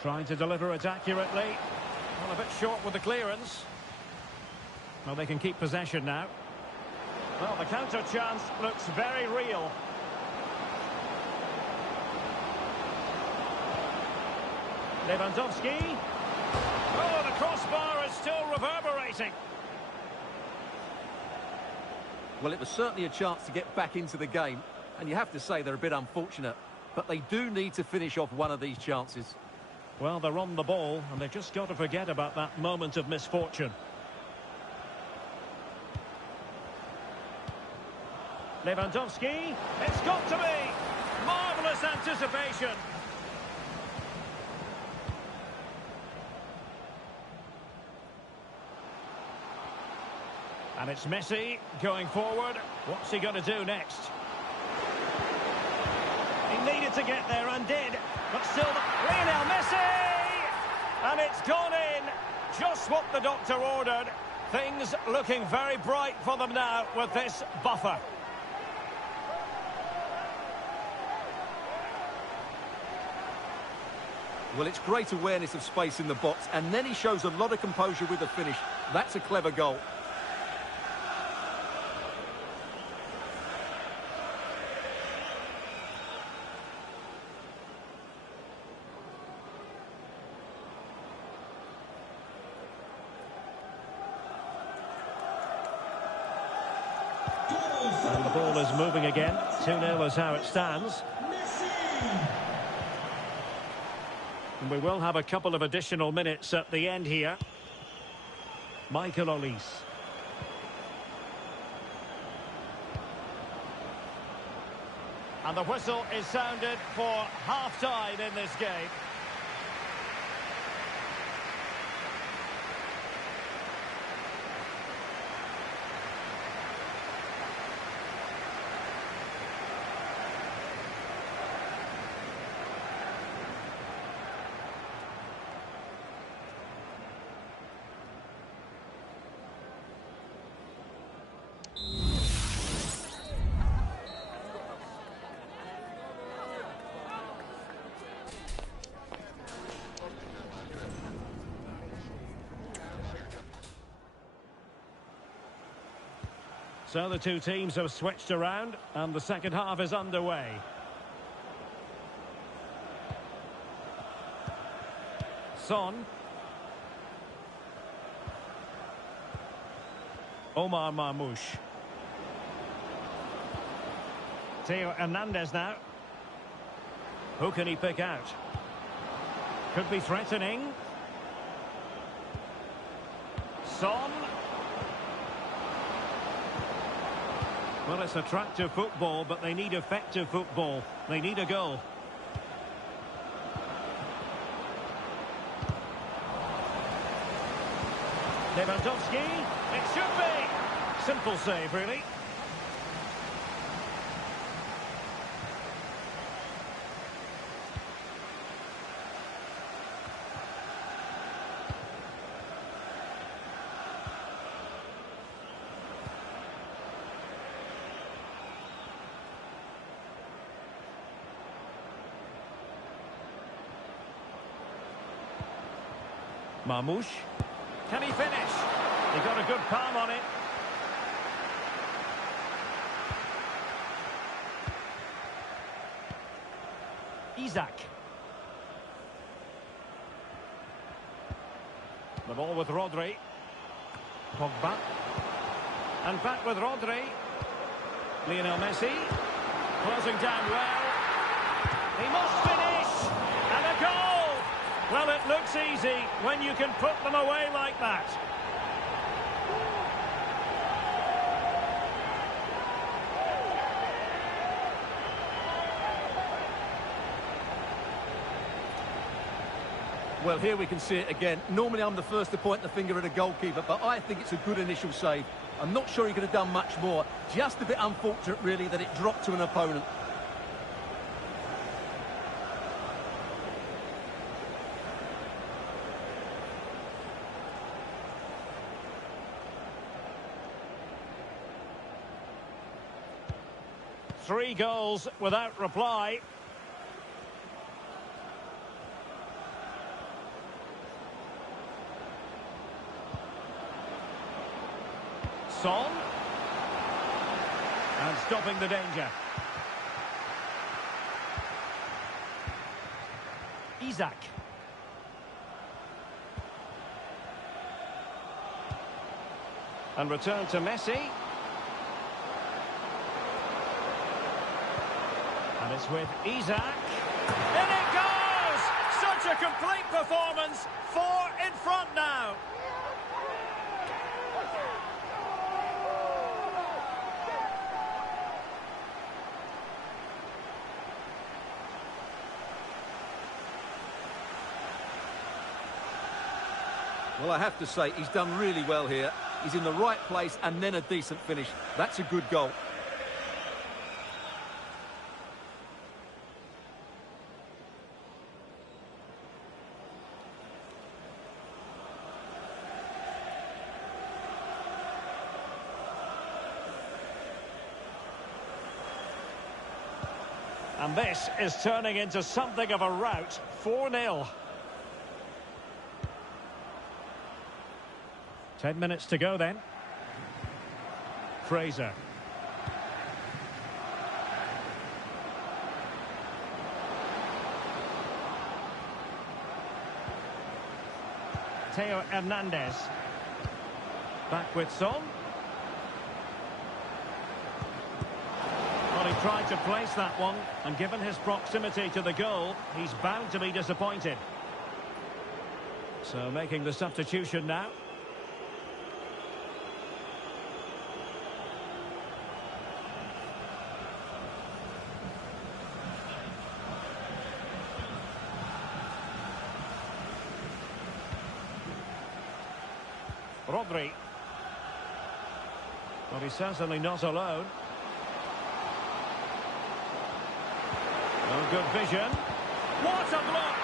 Trying to deliver it accurately. Well, a bit short with the clearance. Well, they can keep possession now. Well, the counter chance looks very real. Lewandowski. Oh, the crossbar is still reverberating. Well, it was certainly a chance to get back into the game, and you have to say they're a bit unfortunate, but they do need to finish off one of these chances. Well, they're on the ball, and they've just got to forget about that moment of misfortune. Lewandowski, it's got to be! Marvellous anticipation! And it's Messi going forward. What's he going to do next? He needed to get there and did, but still Lionel Messi! And it's gone in, just what the doctor ordered. Things looking very bright for them now with this buffer. Well, it's great awareness of space in the box, and then he shows a lot of composure with the finish. That's a clever goal. And the ball is moving again. 2-0 is how it stands. And we will have a couple of additional minutes at the end here. Michael Olise. And the whistle is sounded for half-time in this game. So the two teams have switched around and the second half is underway. Son. Omar Marmoush. Theo Hernandez now. Who can he pick out? Could be threatening. Son. Well, it's attractive football, but they need effective football. They need a goal. Lewandowski, it should be. Simple save, really. Marmoush. Can he finish? He got a good palm on it. Isaac. The ball with Rodri. Pogba. And back with Rodri. Lionel Messi. Closing down well. He must finish. And a goal! Well, it looks easy when you can put them away like that. Well, here we can see it again. Normally I'm the first to point the finger at a goalkeeper, but I think it's a good initial save. I'm not sure he could have done much more. Just a bit unfortunate, really, that it dropped to an opponent. Three goals without reply. Son. And stopping the danger. Isak. And return to Messi. And it's with Isak. In it goes! Such a complete performance. 4 in front now. Well, I have to say, he's done really well here. He's in the right place and then a decent finish. That's a good goal. And this is turning into something of a rout. 4-0. 10 minutes to go then. Fraser. Theo Hernandez. Back with Son. Well, he tried to place that one, and given his proximity to the goal, he's bound to be disappointed. So making the substitution now. Rodri. Well, he's certainly not alone. Oh, good vision. What a block!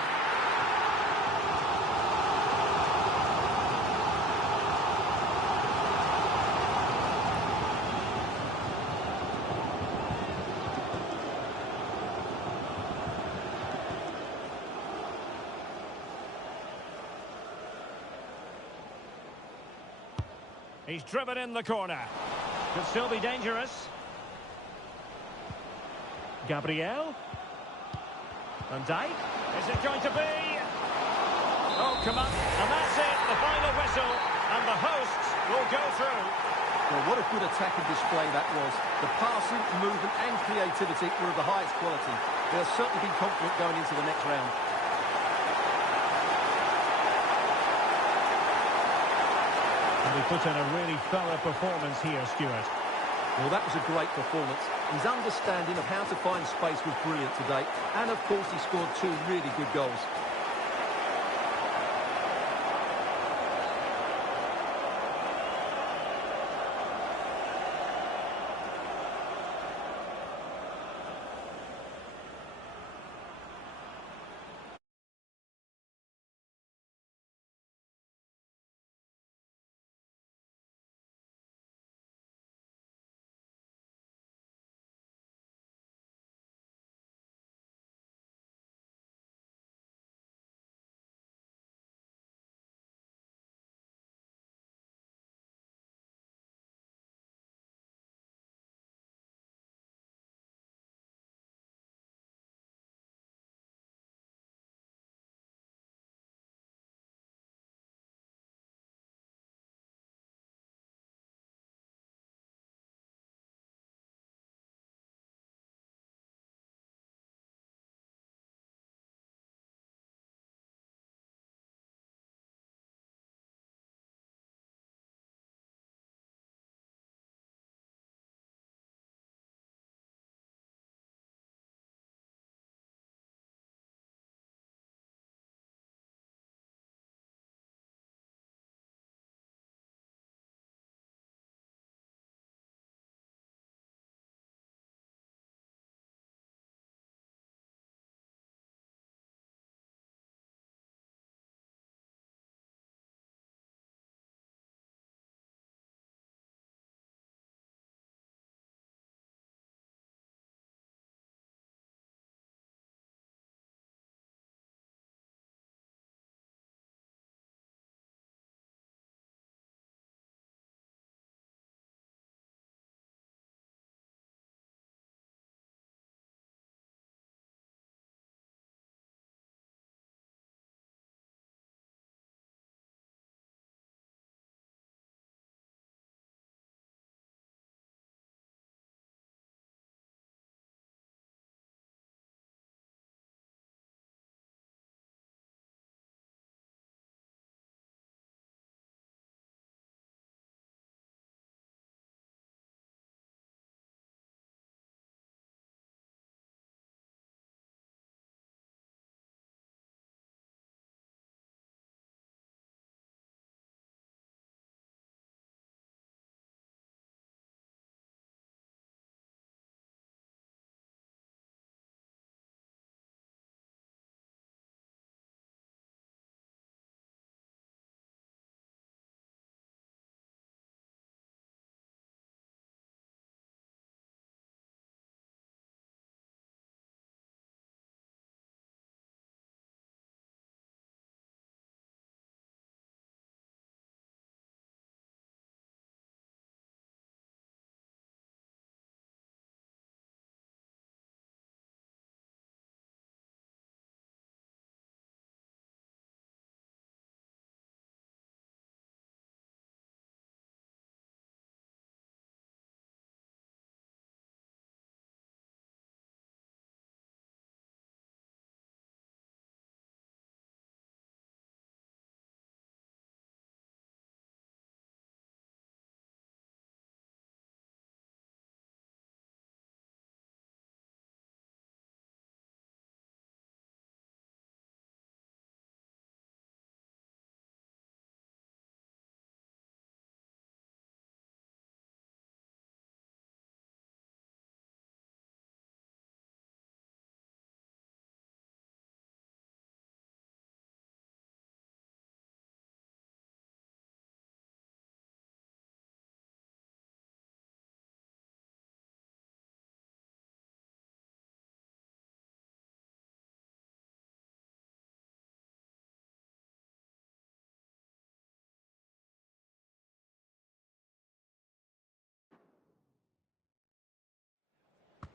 He's driven in the corner. Could still be dangerous. Gabriel. Van Dijk. Is it going to be? Oh, come on. And that's it, the final whistle. And the hosts will go through. Well, what a good attacking display that was. The passing, movement and creativity were of the highest quality. They'll certainly be confident going into the next round. And he put in a really thorough performance here, Stuart. Well, that was a great performance. His understanding of how to find space was brilliant today. And, of course, he scored 2 really good goals.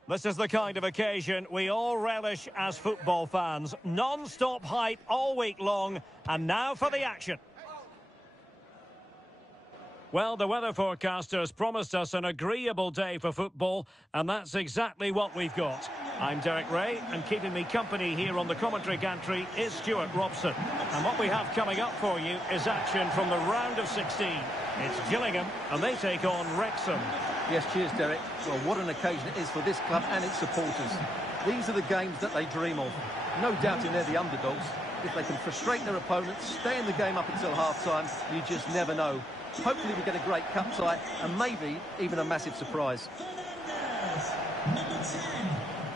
This is the kind of occasion we all relish as football fans. Non-stop hype all week long, and now for the action. Well, the weather forecasters promised us an agreeable day for football, and that's exactly what we've got. I'm Derek Ray, and keeping me company here on the commentary gantry is Stuart Robson. And what we have coming up for you is action from the round of 16. It's Gillingham, and they take on Wrexham. Yes, cheers, Derek. Well, what an occasion it is for this club and its supporters. These are the games that they dream of. No doubting they're the underdogs. If they can frustrate their opponents, stay in the game up until half-time, you just never know. Hopefully we get a great cup tie and maybe even a massive surprise.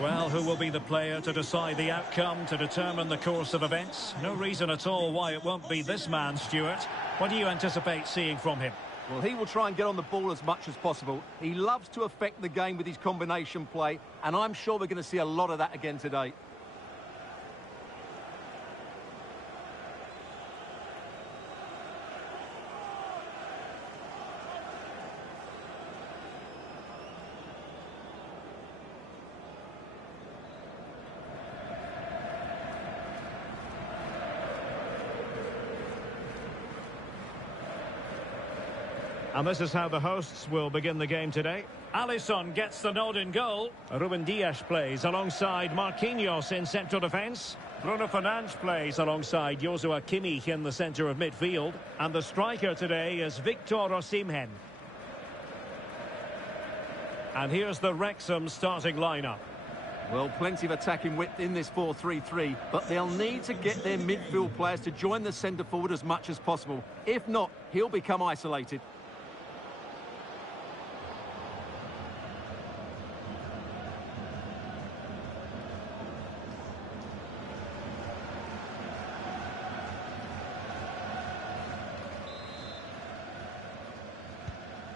Well, who will be the player to decide the outcome, to determine the course of events? No reason at all why it won't be this man, Stuart. What do you anticipate seeing from him? Well, he will try and get on the ball as much as possible. He loves to affect the game with his combination play, and I'm sure we're going to see a lot of that again today. And this is how the hosts will begin the game today. Alisson gets the nod in goal. Ruben Dias plays alongside Marquinhos in central defence. Bruno Fernandes plays alongside Joshua Kimmich in the centre of midfield. And the striker today is Victor Osimhen. And here's the Wrexham starting lineup. Well, plenty of attacking width in this 4-3-3, but they'll need to get their midfield players to join the centre forward as much as possible. If not, he'll become isolated.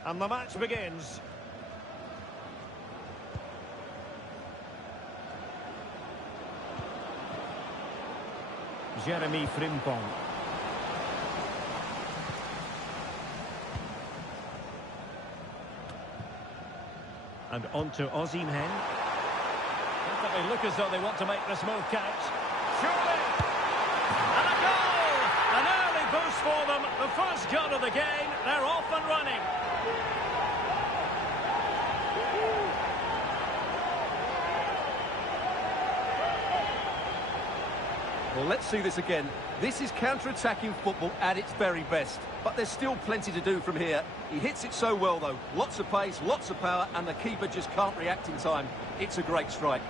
And the match begins. Jeremy Frimpong. And on to Osimhen. Definitely look as though they want to make this move count. Surely! And a goal! An early boost for them. The first goal of the game. They're off and running. Well, let's see this again. This is counter-attacking football at its very best. But there's still plenty to do from here. He hits it so well, though. Lots of pace, lots of power, and the keeper just can't react in time. It's a great strike.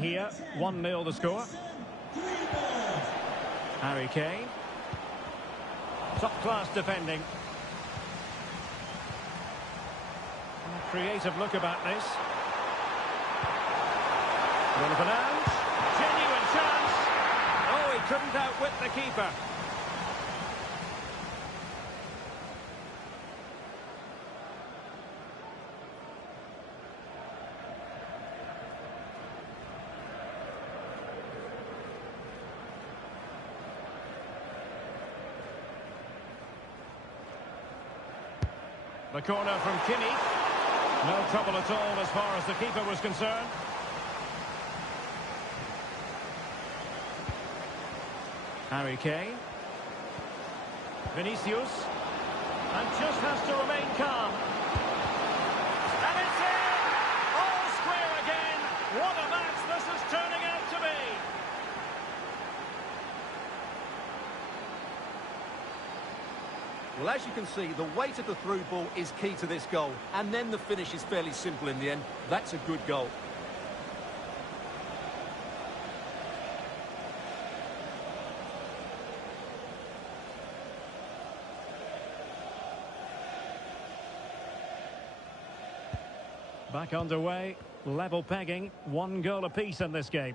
Here, 1-0 the score. Harry Kane. Top-class defending. A creative look about this. Bruno Fernandes. Genuine chance. Oh, he couldn't outwit the keeper. The corner from Kimmich. No trouble at all as far as the keeper was concerned. Harry Kane. Vinicius. And just has to remain calm. And it's in! All square again. What a match this is turning out to be. Well, as you can see, the weight of the through ball is key to this goal. And then the finish is fairly simple in the end. That's a good goal. Back underway, level pegging, 1 goal apiece in this game.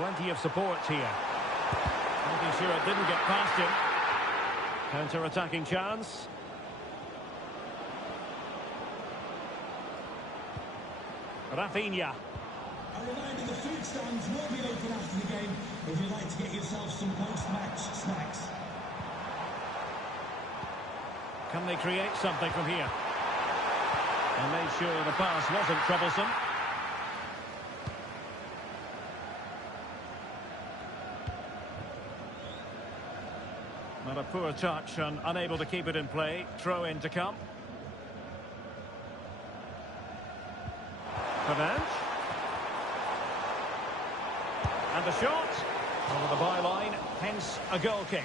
Plenty of support here. Making sure it didn't get past him. Counter-attacking chance. Rafinha. A reminder, the food stands will be open after the game if you'd like to get yourself some post-match snacks. Can they create something from here? And made sure the pass wasn't troublesome. Not a poor touch and unable to keep it in play. Throw in to come. Fernandes. And the shot. Over the byline, hence a goal kick.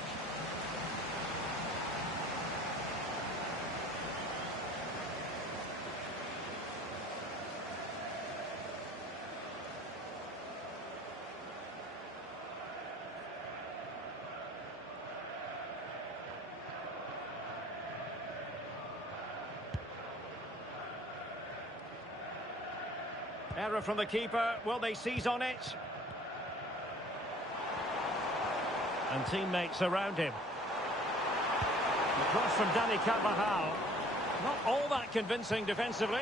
Error from the keeper. Will they seize on it? And teammates around him. The cross from Dani Carvajal. Not all that convincing defensively.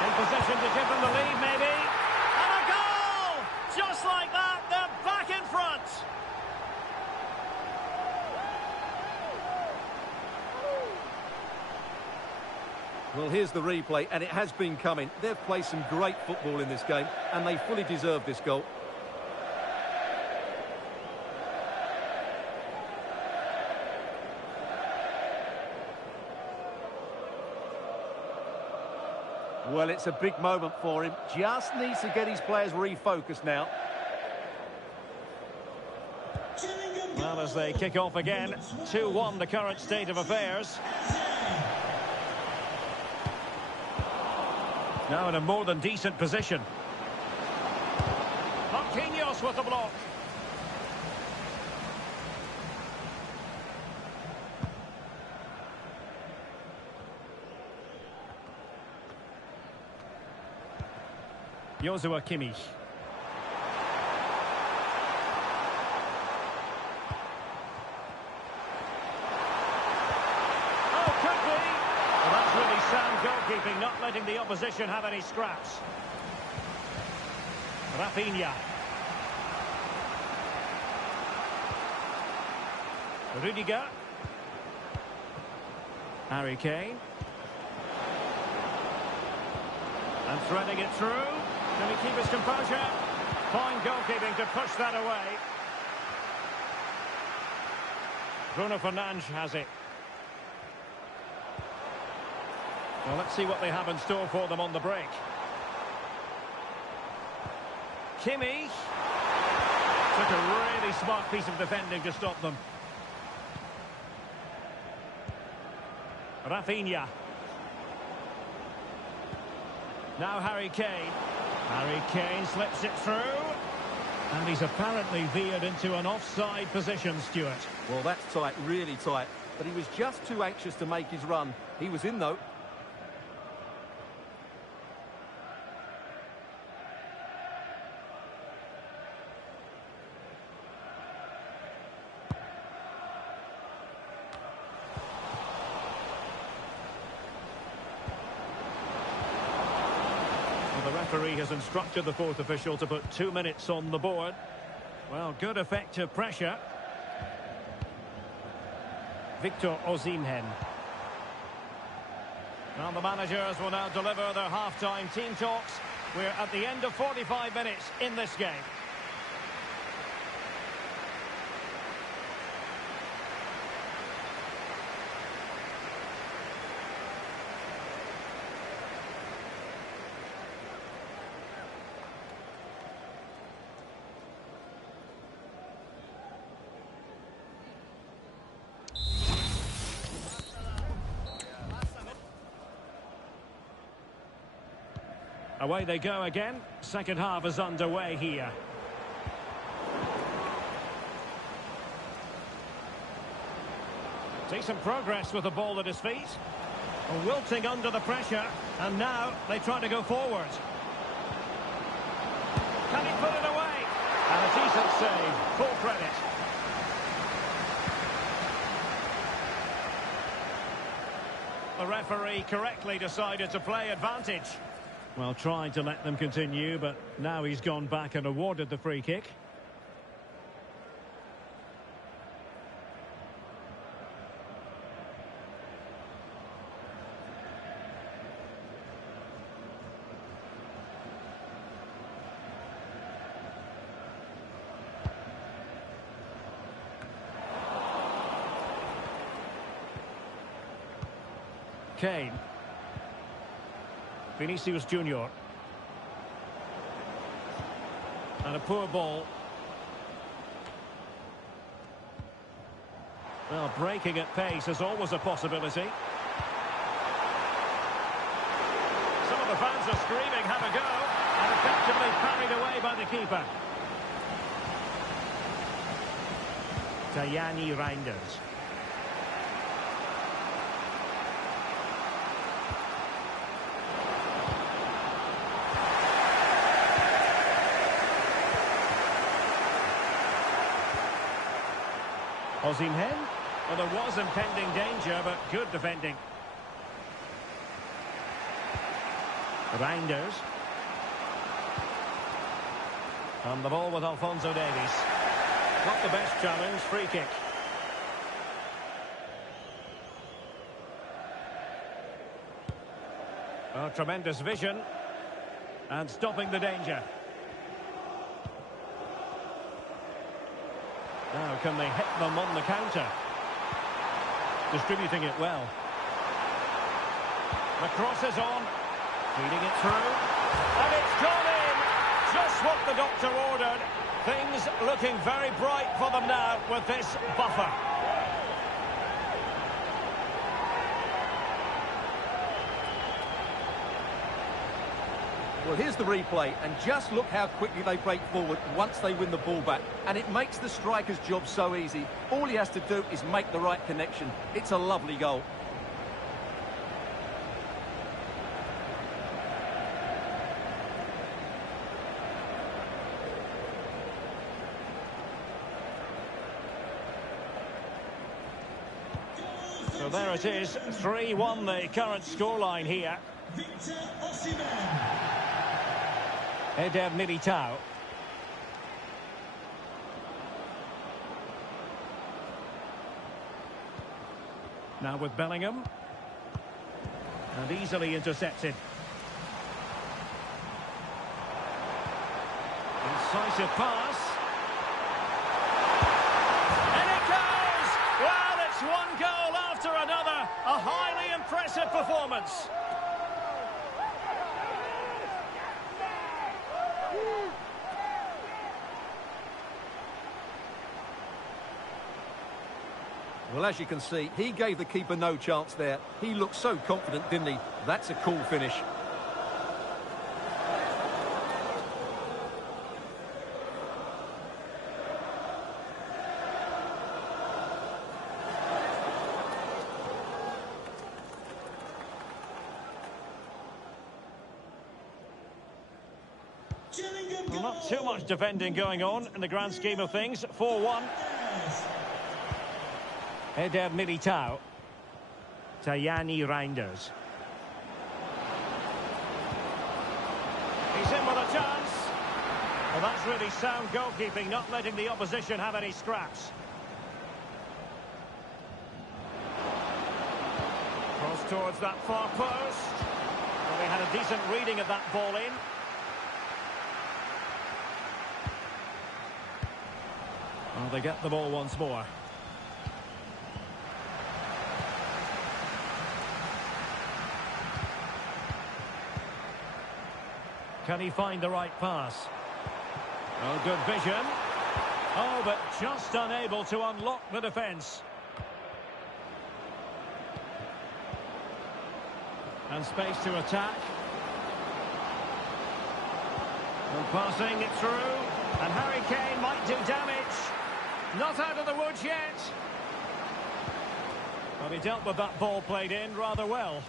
In position to give them the lead, maybe. And a goal! Just like that, they're back in front. Well, here's the replay, and it has been coming. They've played some great football in this game, and they fully deserve this goal. Well, it's a big moment for him. Just needs to get his players refocused now. Well, as they kick off again, 2-1 the current state of affairs. Now in a more than decent position. Marquinhos with the block. Joshua Kimmich. Oh, could be. Well, that's really sound goalkeeping, not letting the opposition have any scraps. Rafinha. Rudiger. Harry Kane. And threading it through. Can he keep his composure? Fine goalkeeping to push that away. Bruno Fernandes has it. Well, let's see what they have in store for them on the break. Kimmich. Took a really smart piece of defending to stop them. Rafinha. Now Harry Kane. Harry Kane slips it through. And he's apparently veered into an offside position, Stuart. Well, that's tight, really tight. But he was just too anxious to make his run. He was in, though. The referee has instructed the fourth official to put 2 minutes on the board. Well, good effective pressure. Victor Osimhen. Now the managers will now deliver their half-time team talks. We're at the end of 45 minutes in this game. Away they go again. Second half is underway here. Decent progress with the ball at his feet. Wilting under the pressure. And now they try to go forward. Can he put it away? And a decent save. Full credit. The referee correctly decided to play advantage. Well, trying to let them continue, but now he's gone back and awarded the free kick. Kane. Vinicius Junior. And a poor ball. Well, breaking at pace is always a possibility. Some of the fans are screaming, have a go, and effectively parried away by the keeper. Tajani Reinders. Osimhen. Well, there was impending danger, but good defending. Reinders. And the ball with Alphonso Davies. Not the best challenge, free kick. Oh, tremendous vision. And stopping the danger. Now, can they hit them on the counter? Distributing it well. The cross is on. Feeding it through. And it's gone in! Just what the doctor ordered. Things looking very bright for them now with this buffer. Well, here's the replay, and just look how quickly they break forward once they win the ball back. And it makes the striker's job so easy. All he has to do is make the right connection. It's a lovely goal. So there it is, 3-1 the current scoreline here. Victor Osimhen. Eder Militao. Now with Bellingham. And easily intercepted. Incisive pass. And it goes! Well, it's one goal after another. A highly impressive performance. Well, as you can see, he gave the keeper no chance there. He looked so confident, didn't he? That's a cool finish. Well, not too much defending going on in the grand scheme of things. 4-1. Eder Militao. Tajani Reinders. He's in with a chance. Well, that's really sound goalkeeping, not letting the opposition have any scraps. Cross towards that far post. Well, they had a decent reading of that ball in. Well, they get the ball once more. Can he find the right pass? Oh, good vision. Oh, but just unable to unlock the defence. And space to attack. And passing it through. And Harry Kane might do damage. Not out of the woods yet. Well, he dealt with that ball played in rather well.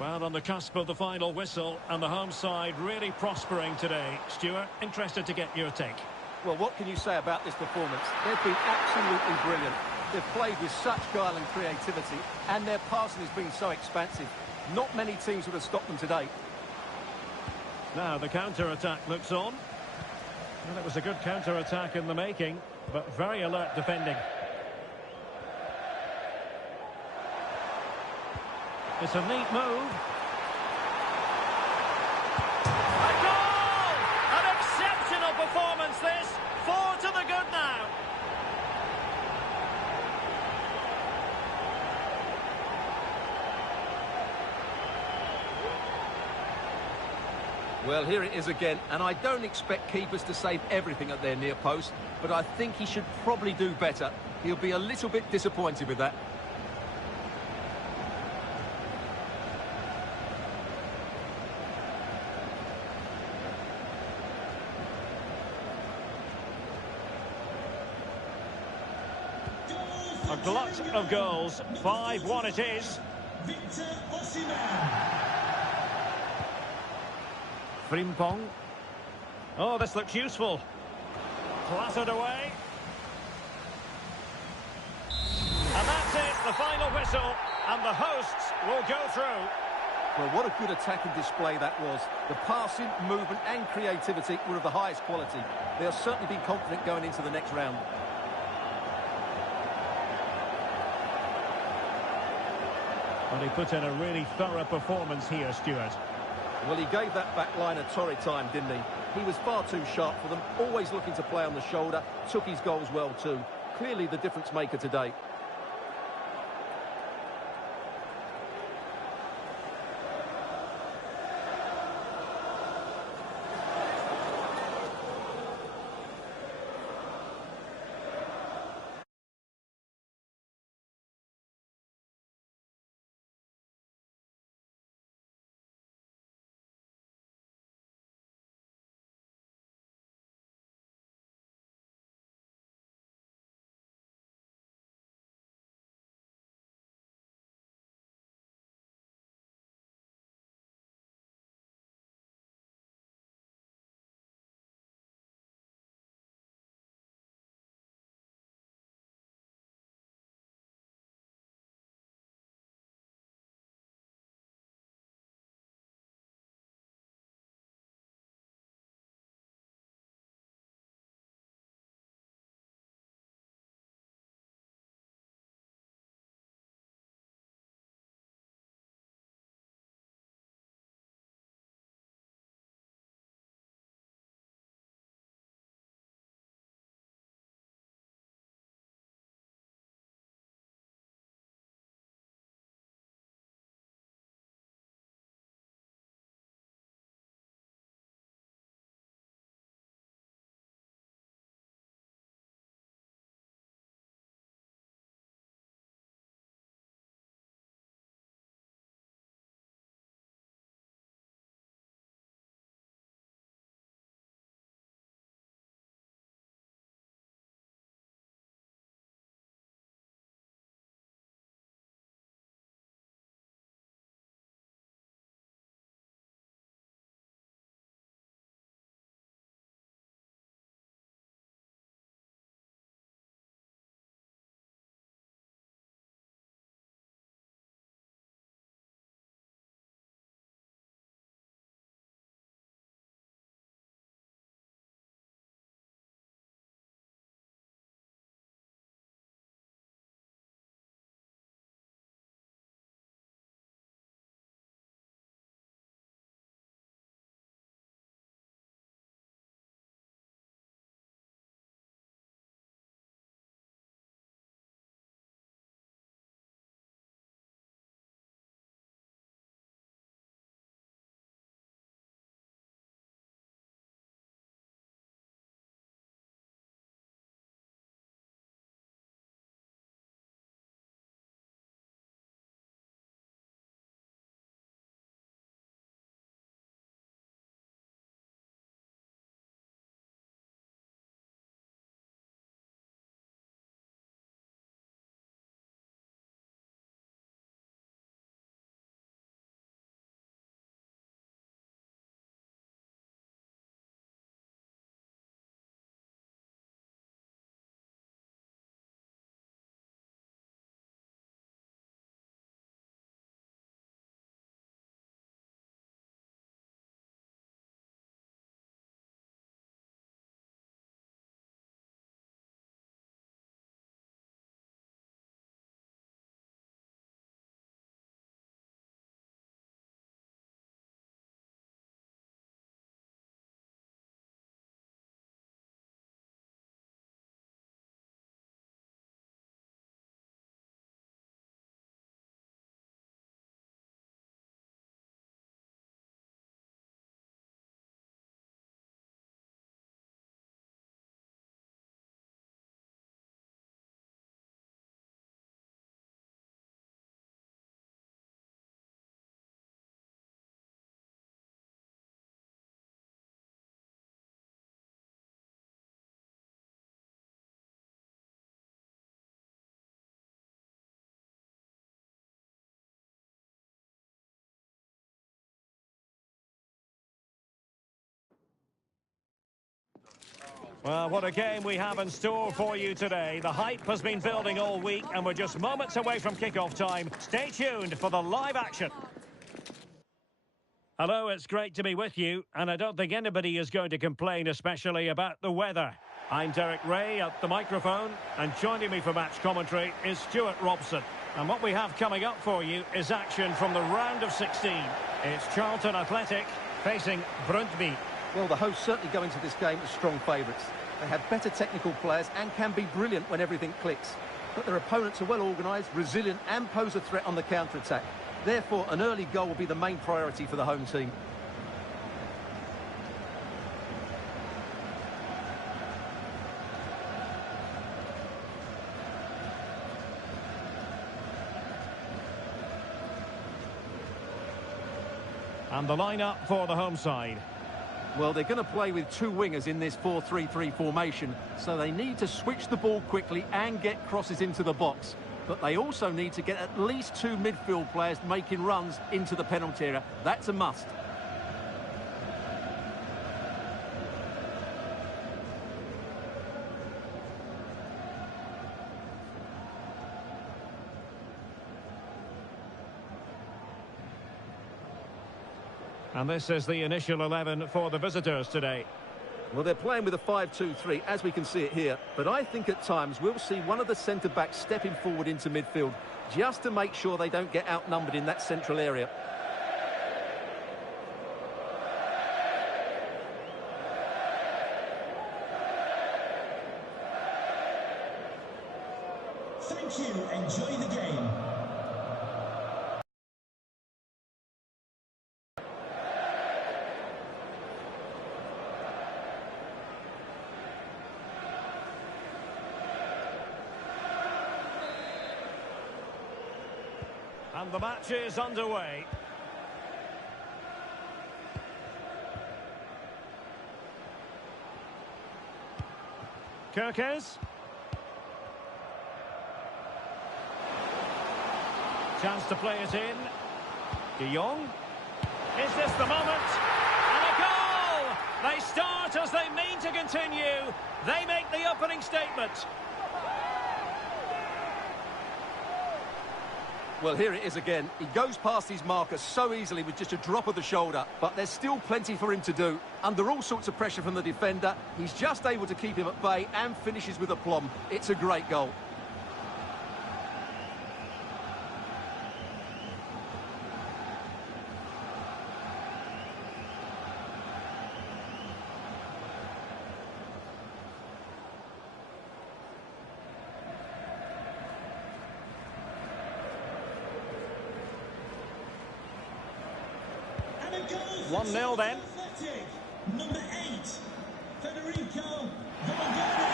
Well, on the cusp of the final whistle, and the home side really prospering today. Stuart, interested to get your take. Well, what can you say about this performance? They've been absolutely brilliant. They've played with such guile and creativity, and their passing has been so expansive. Not many teams would have stopped them today. Now the counter-attack looks on. Well, it was a good counter-attack in the making, but very alert defending. It's a neat move. A goal! An exceptional performance this. 4 to the good now. Well, here it is again, and I don't expect keepers to save everything at their near post, but I think he should probably do better. He'll be a little bit disappointed with that. A glut of goals. 5-1 it is. Victor Osimhen. Frimpong. Oh, this looks useful. Clattered away. And that's it, the final whistle. And the hosts will go through. Well, what a good attacking display that was. The passing, movement and creativity were of the highest quality. They'll certainly be confident going into the next round. And he put in a really thorough performance here, Stuart. Well, he gave that back line a torrid time, didn't he? He was far too sharp for them, always looking to play on the shoulder, took his goals well too. Clearly the difference maker today. Well, what a game we have in store for you today. The hype has been building all week, and we're just moments away from kickoff time. Stay tuned for the live action. Hello, it's great to be with you, and I don't think anybody is going to complain, especially about the weather. I'm Derek Ray at the microphone, and joining me for match commentary is Stuart Robson. And what we have coming up for you is action from the round of 16. It's Charlton Athletic facing Brøndby. Well, the hosts certainly go into this game as strong favourites. They have better technical players and can be brilliant when everything clicks. But their opponents are well organised, resilient and pose a threat on the counter-attack. Therefore, an early goal will be the main priority for the home team. And the lineup for the home side. Well, they're going to play with two wingers in this 4-3-3 formation, so they need to switch the ball quickly and get crosses into the box. But they also need to get at least two midfield players making runs into the penalty area. That's a must. And this is the initial 11 for the visitors today. Well, they're playing with a 5-2-3, as we can see it here. But I think at times we'll see one of the centre-backs stepping forward into midfield, just to make sure they don't get outnumbered in that central area. Thank you. Enjoy the game. And the match is underway. Kerkers. Chance to play it in. De Jong. Is this the moment? And a goal! They start as they mean to continue. They make the opening statement. Well, here it is again. He goes past his marker so easily with just a drop of the shoulder, but there's still plenty for him to do. Under all sorts of pressure from the defender, he's just able to keep him at bay and finishes with aplomb. It's a great goal. And a goal for 1-0 then. Athletic. Number 8, Federico Valverde.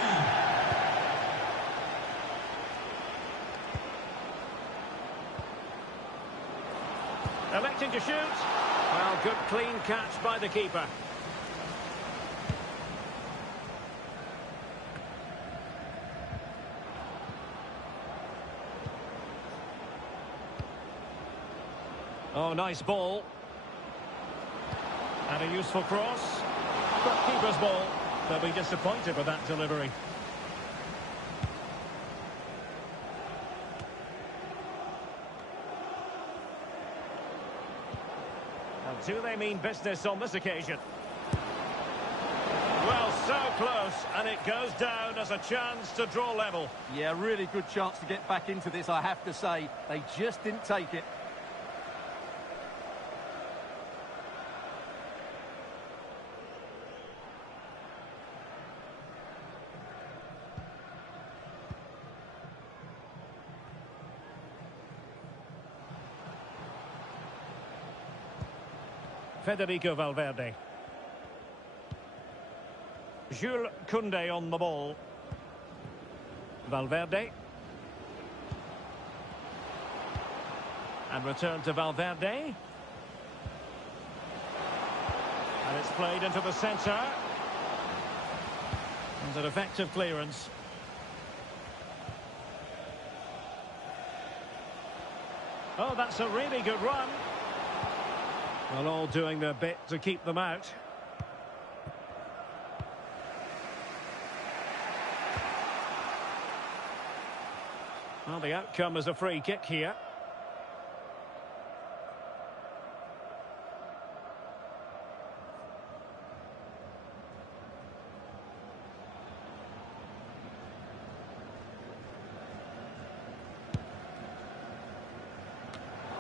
Electing to shoot. Well, good clean catch by the keeper. Oh, nice ball. And a useful cross. But keeper's ball. They'll be disappointed with that delivery. And do they mean business on this occasion? Well, so close, and it goes down as a chance to draw level. Yeah, really good chance to get back into this, I have to say. They just didn't take it. Federico Valverde. Jules Koundé on the ball. Valverde. And return to Valverde. And it's played into the centre. And an effective clearance. Oh, that's a really good run. Well, all doing their bit to keep them out. Well, the outcome is a free kick here.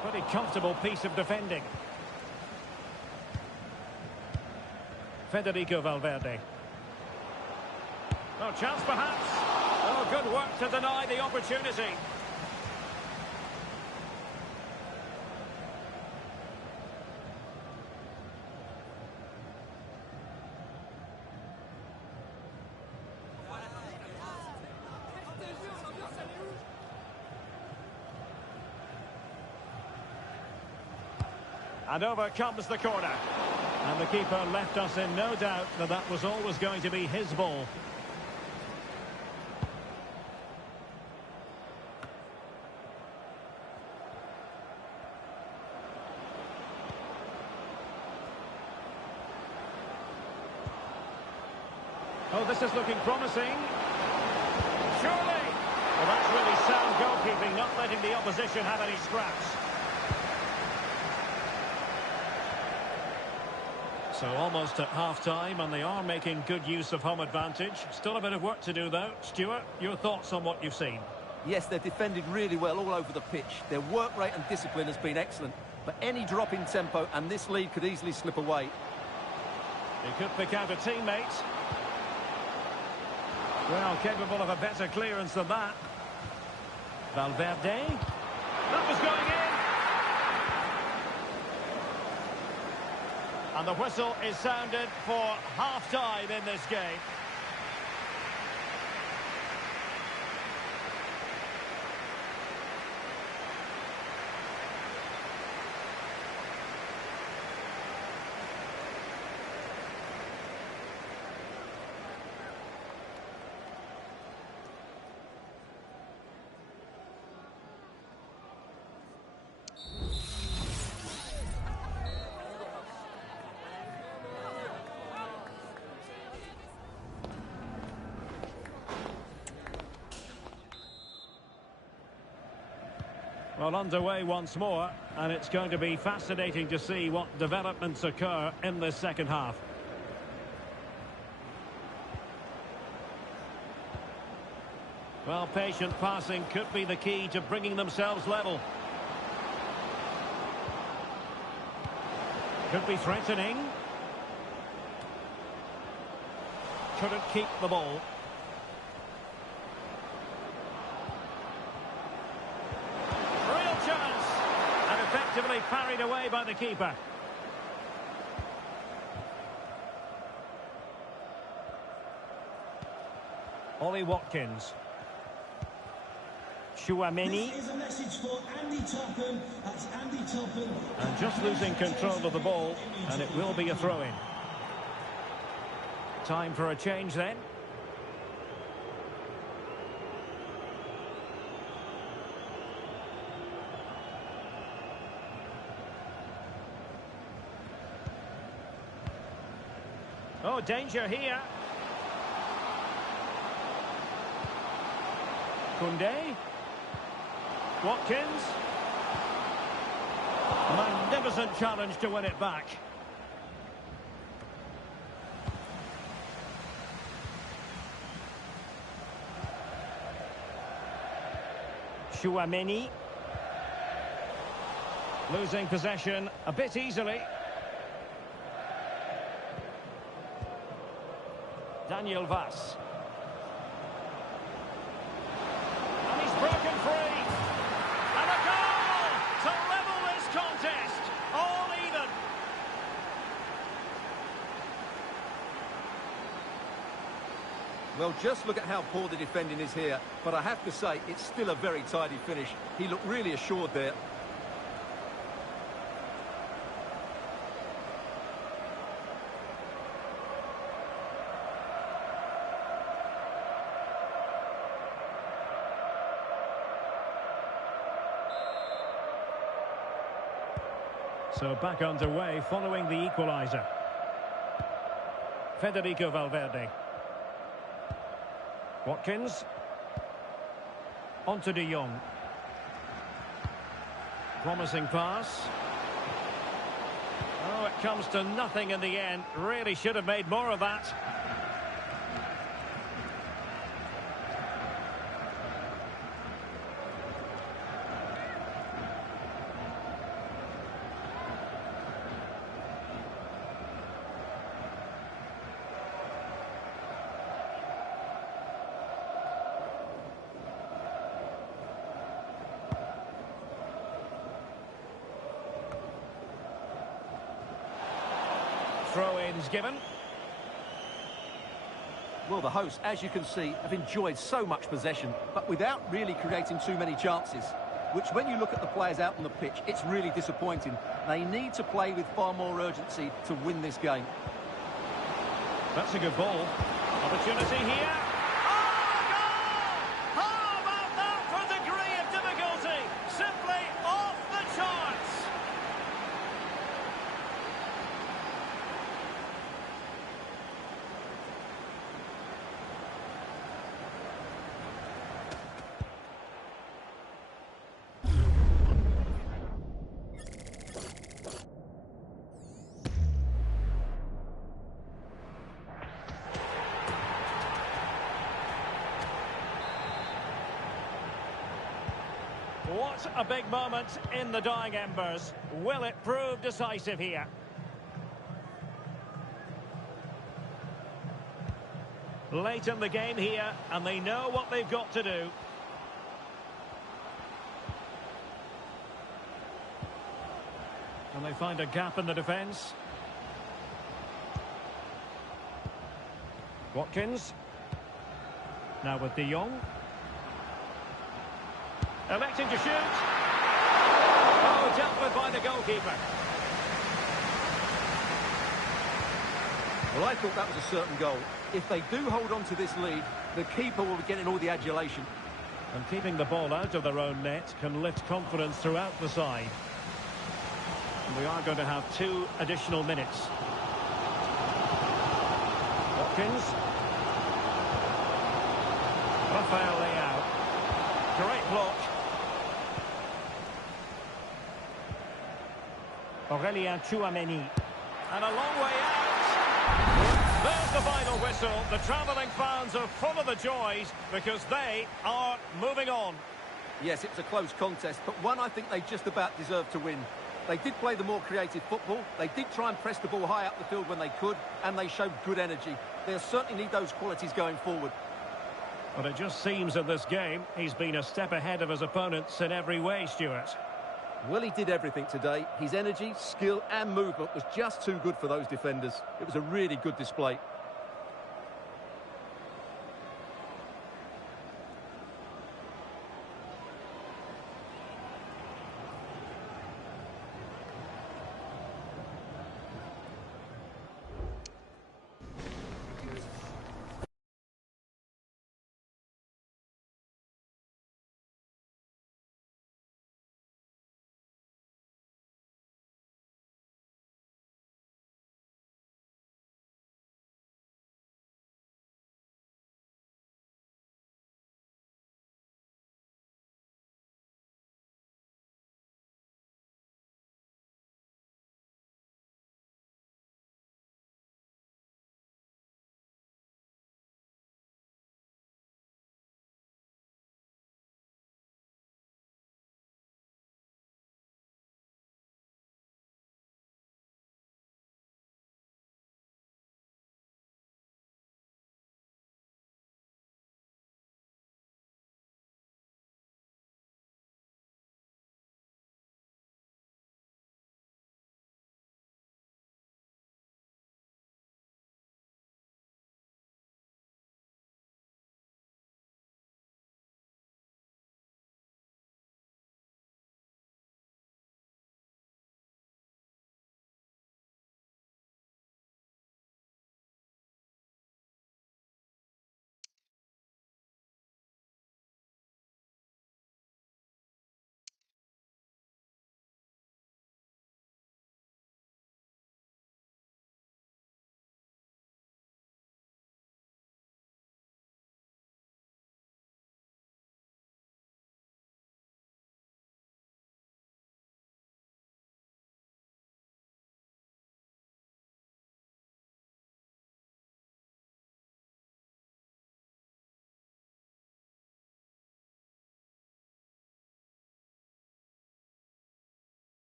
Pretty comfortable piece of defending. Federico Valverde. Oh, chance perhaps. Oh, good work to deny the opportunity. And over comes the corner. And the keeper left us in no doubt that that was always going to be his ball. Oh, this is looking promising. Surely! Well, that's really sound goalkeeping, not letting the opposition have any scraps. So almost at half-time, and they are making good use of home advantage. Still a bit of work to do, though. Stuart, your thoughts on what you've seen? Yes, they've defended really well all over the pitch. Their work rate and discipline has been excellent. But any drop in tempo, and this lead could easily slip away. He could pick out a teammate. Well, capable of a better clearance than that. Valverde. That was going in. And the whistle is sounded for half-time in this game. Well, underway once more, and it's going to be fascinating to see what developments occur in this second half. Well, patient passing could be the key to bringing themselves level. Could be threatening. Couldn't keep the ball. Effectively parried away by the keeper. Ollie Watkins. Chouameni. This is a message for Andy Topham. That's Andy Topham. And just losing control of the ball, and it will be a throw-in. Time for a change then. Oh, danger here. Koundé. Watkins. Magnificent challenge to win it back. Chouameni. Losing possession a bit easily. Daniel Vaz. And he's broken free. And a goal to level this contest. All even. Well, just look at how poor the defending is here. But I have to say, it's still a very tidy finish. He looked really assured there. So back underway following the equaliser. Federico Valverde. Watkins. On to De Jong. Promising pass. Oh, it comes to nothing in the end. Really should have made more of that. Throw-ins given. Well, the hosts, as you can see, have enjoyed so much possession, but without really creating too many chances, which when you look at the players out on the pitch, it's really disappointing. They need to play with far more urgency to win this game. That's a good ball. Opportunity here. Oh, goal! How about that for degree of difficulty? Simply off the charts. What a big moment in the dying embers. Will it prove decisive here? Late in the game here, and they know what they've got to do. And they find a gap in the defence. Watkins. Now with De Jong. Electing to shoot. Oh, dealt with by the goalkeeper. Well, I thought that was a certain goal. If they do hold on to this lead, the keeper will be getting all the adulation. And keeping the ball out of their own net can lift confidence throughout the side. And we are going to have 2 additional minutes. Watkins. Rafael Leao. Great block. Aurélien Tchouameni. And a long way out. There's the final whistle. The travelling fans are full of the joys because they are moving on. Yes, it was a close contest, but one I think they just about deserved to win. They did play the more creative football. They did try and press the ball high up the field when they could, and they showed good energy. They'll certainly need those qualities going forward. But it just seems in this game, he's been a step ahead of his opponents in every way, Stuart. Well, he did everything today. His energy, skill and movement was just too good for those defenders. It was a really good display.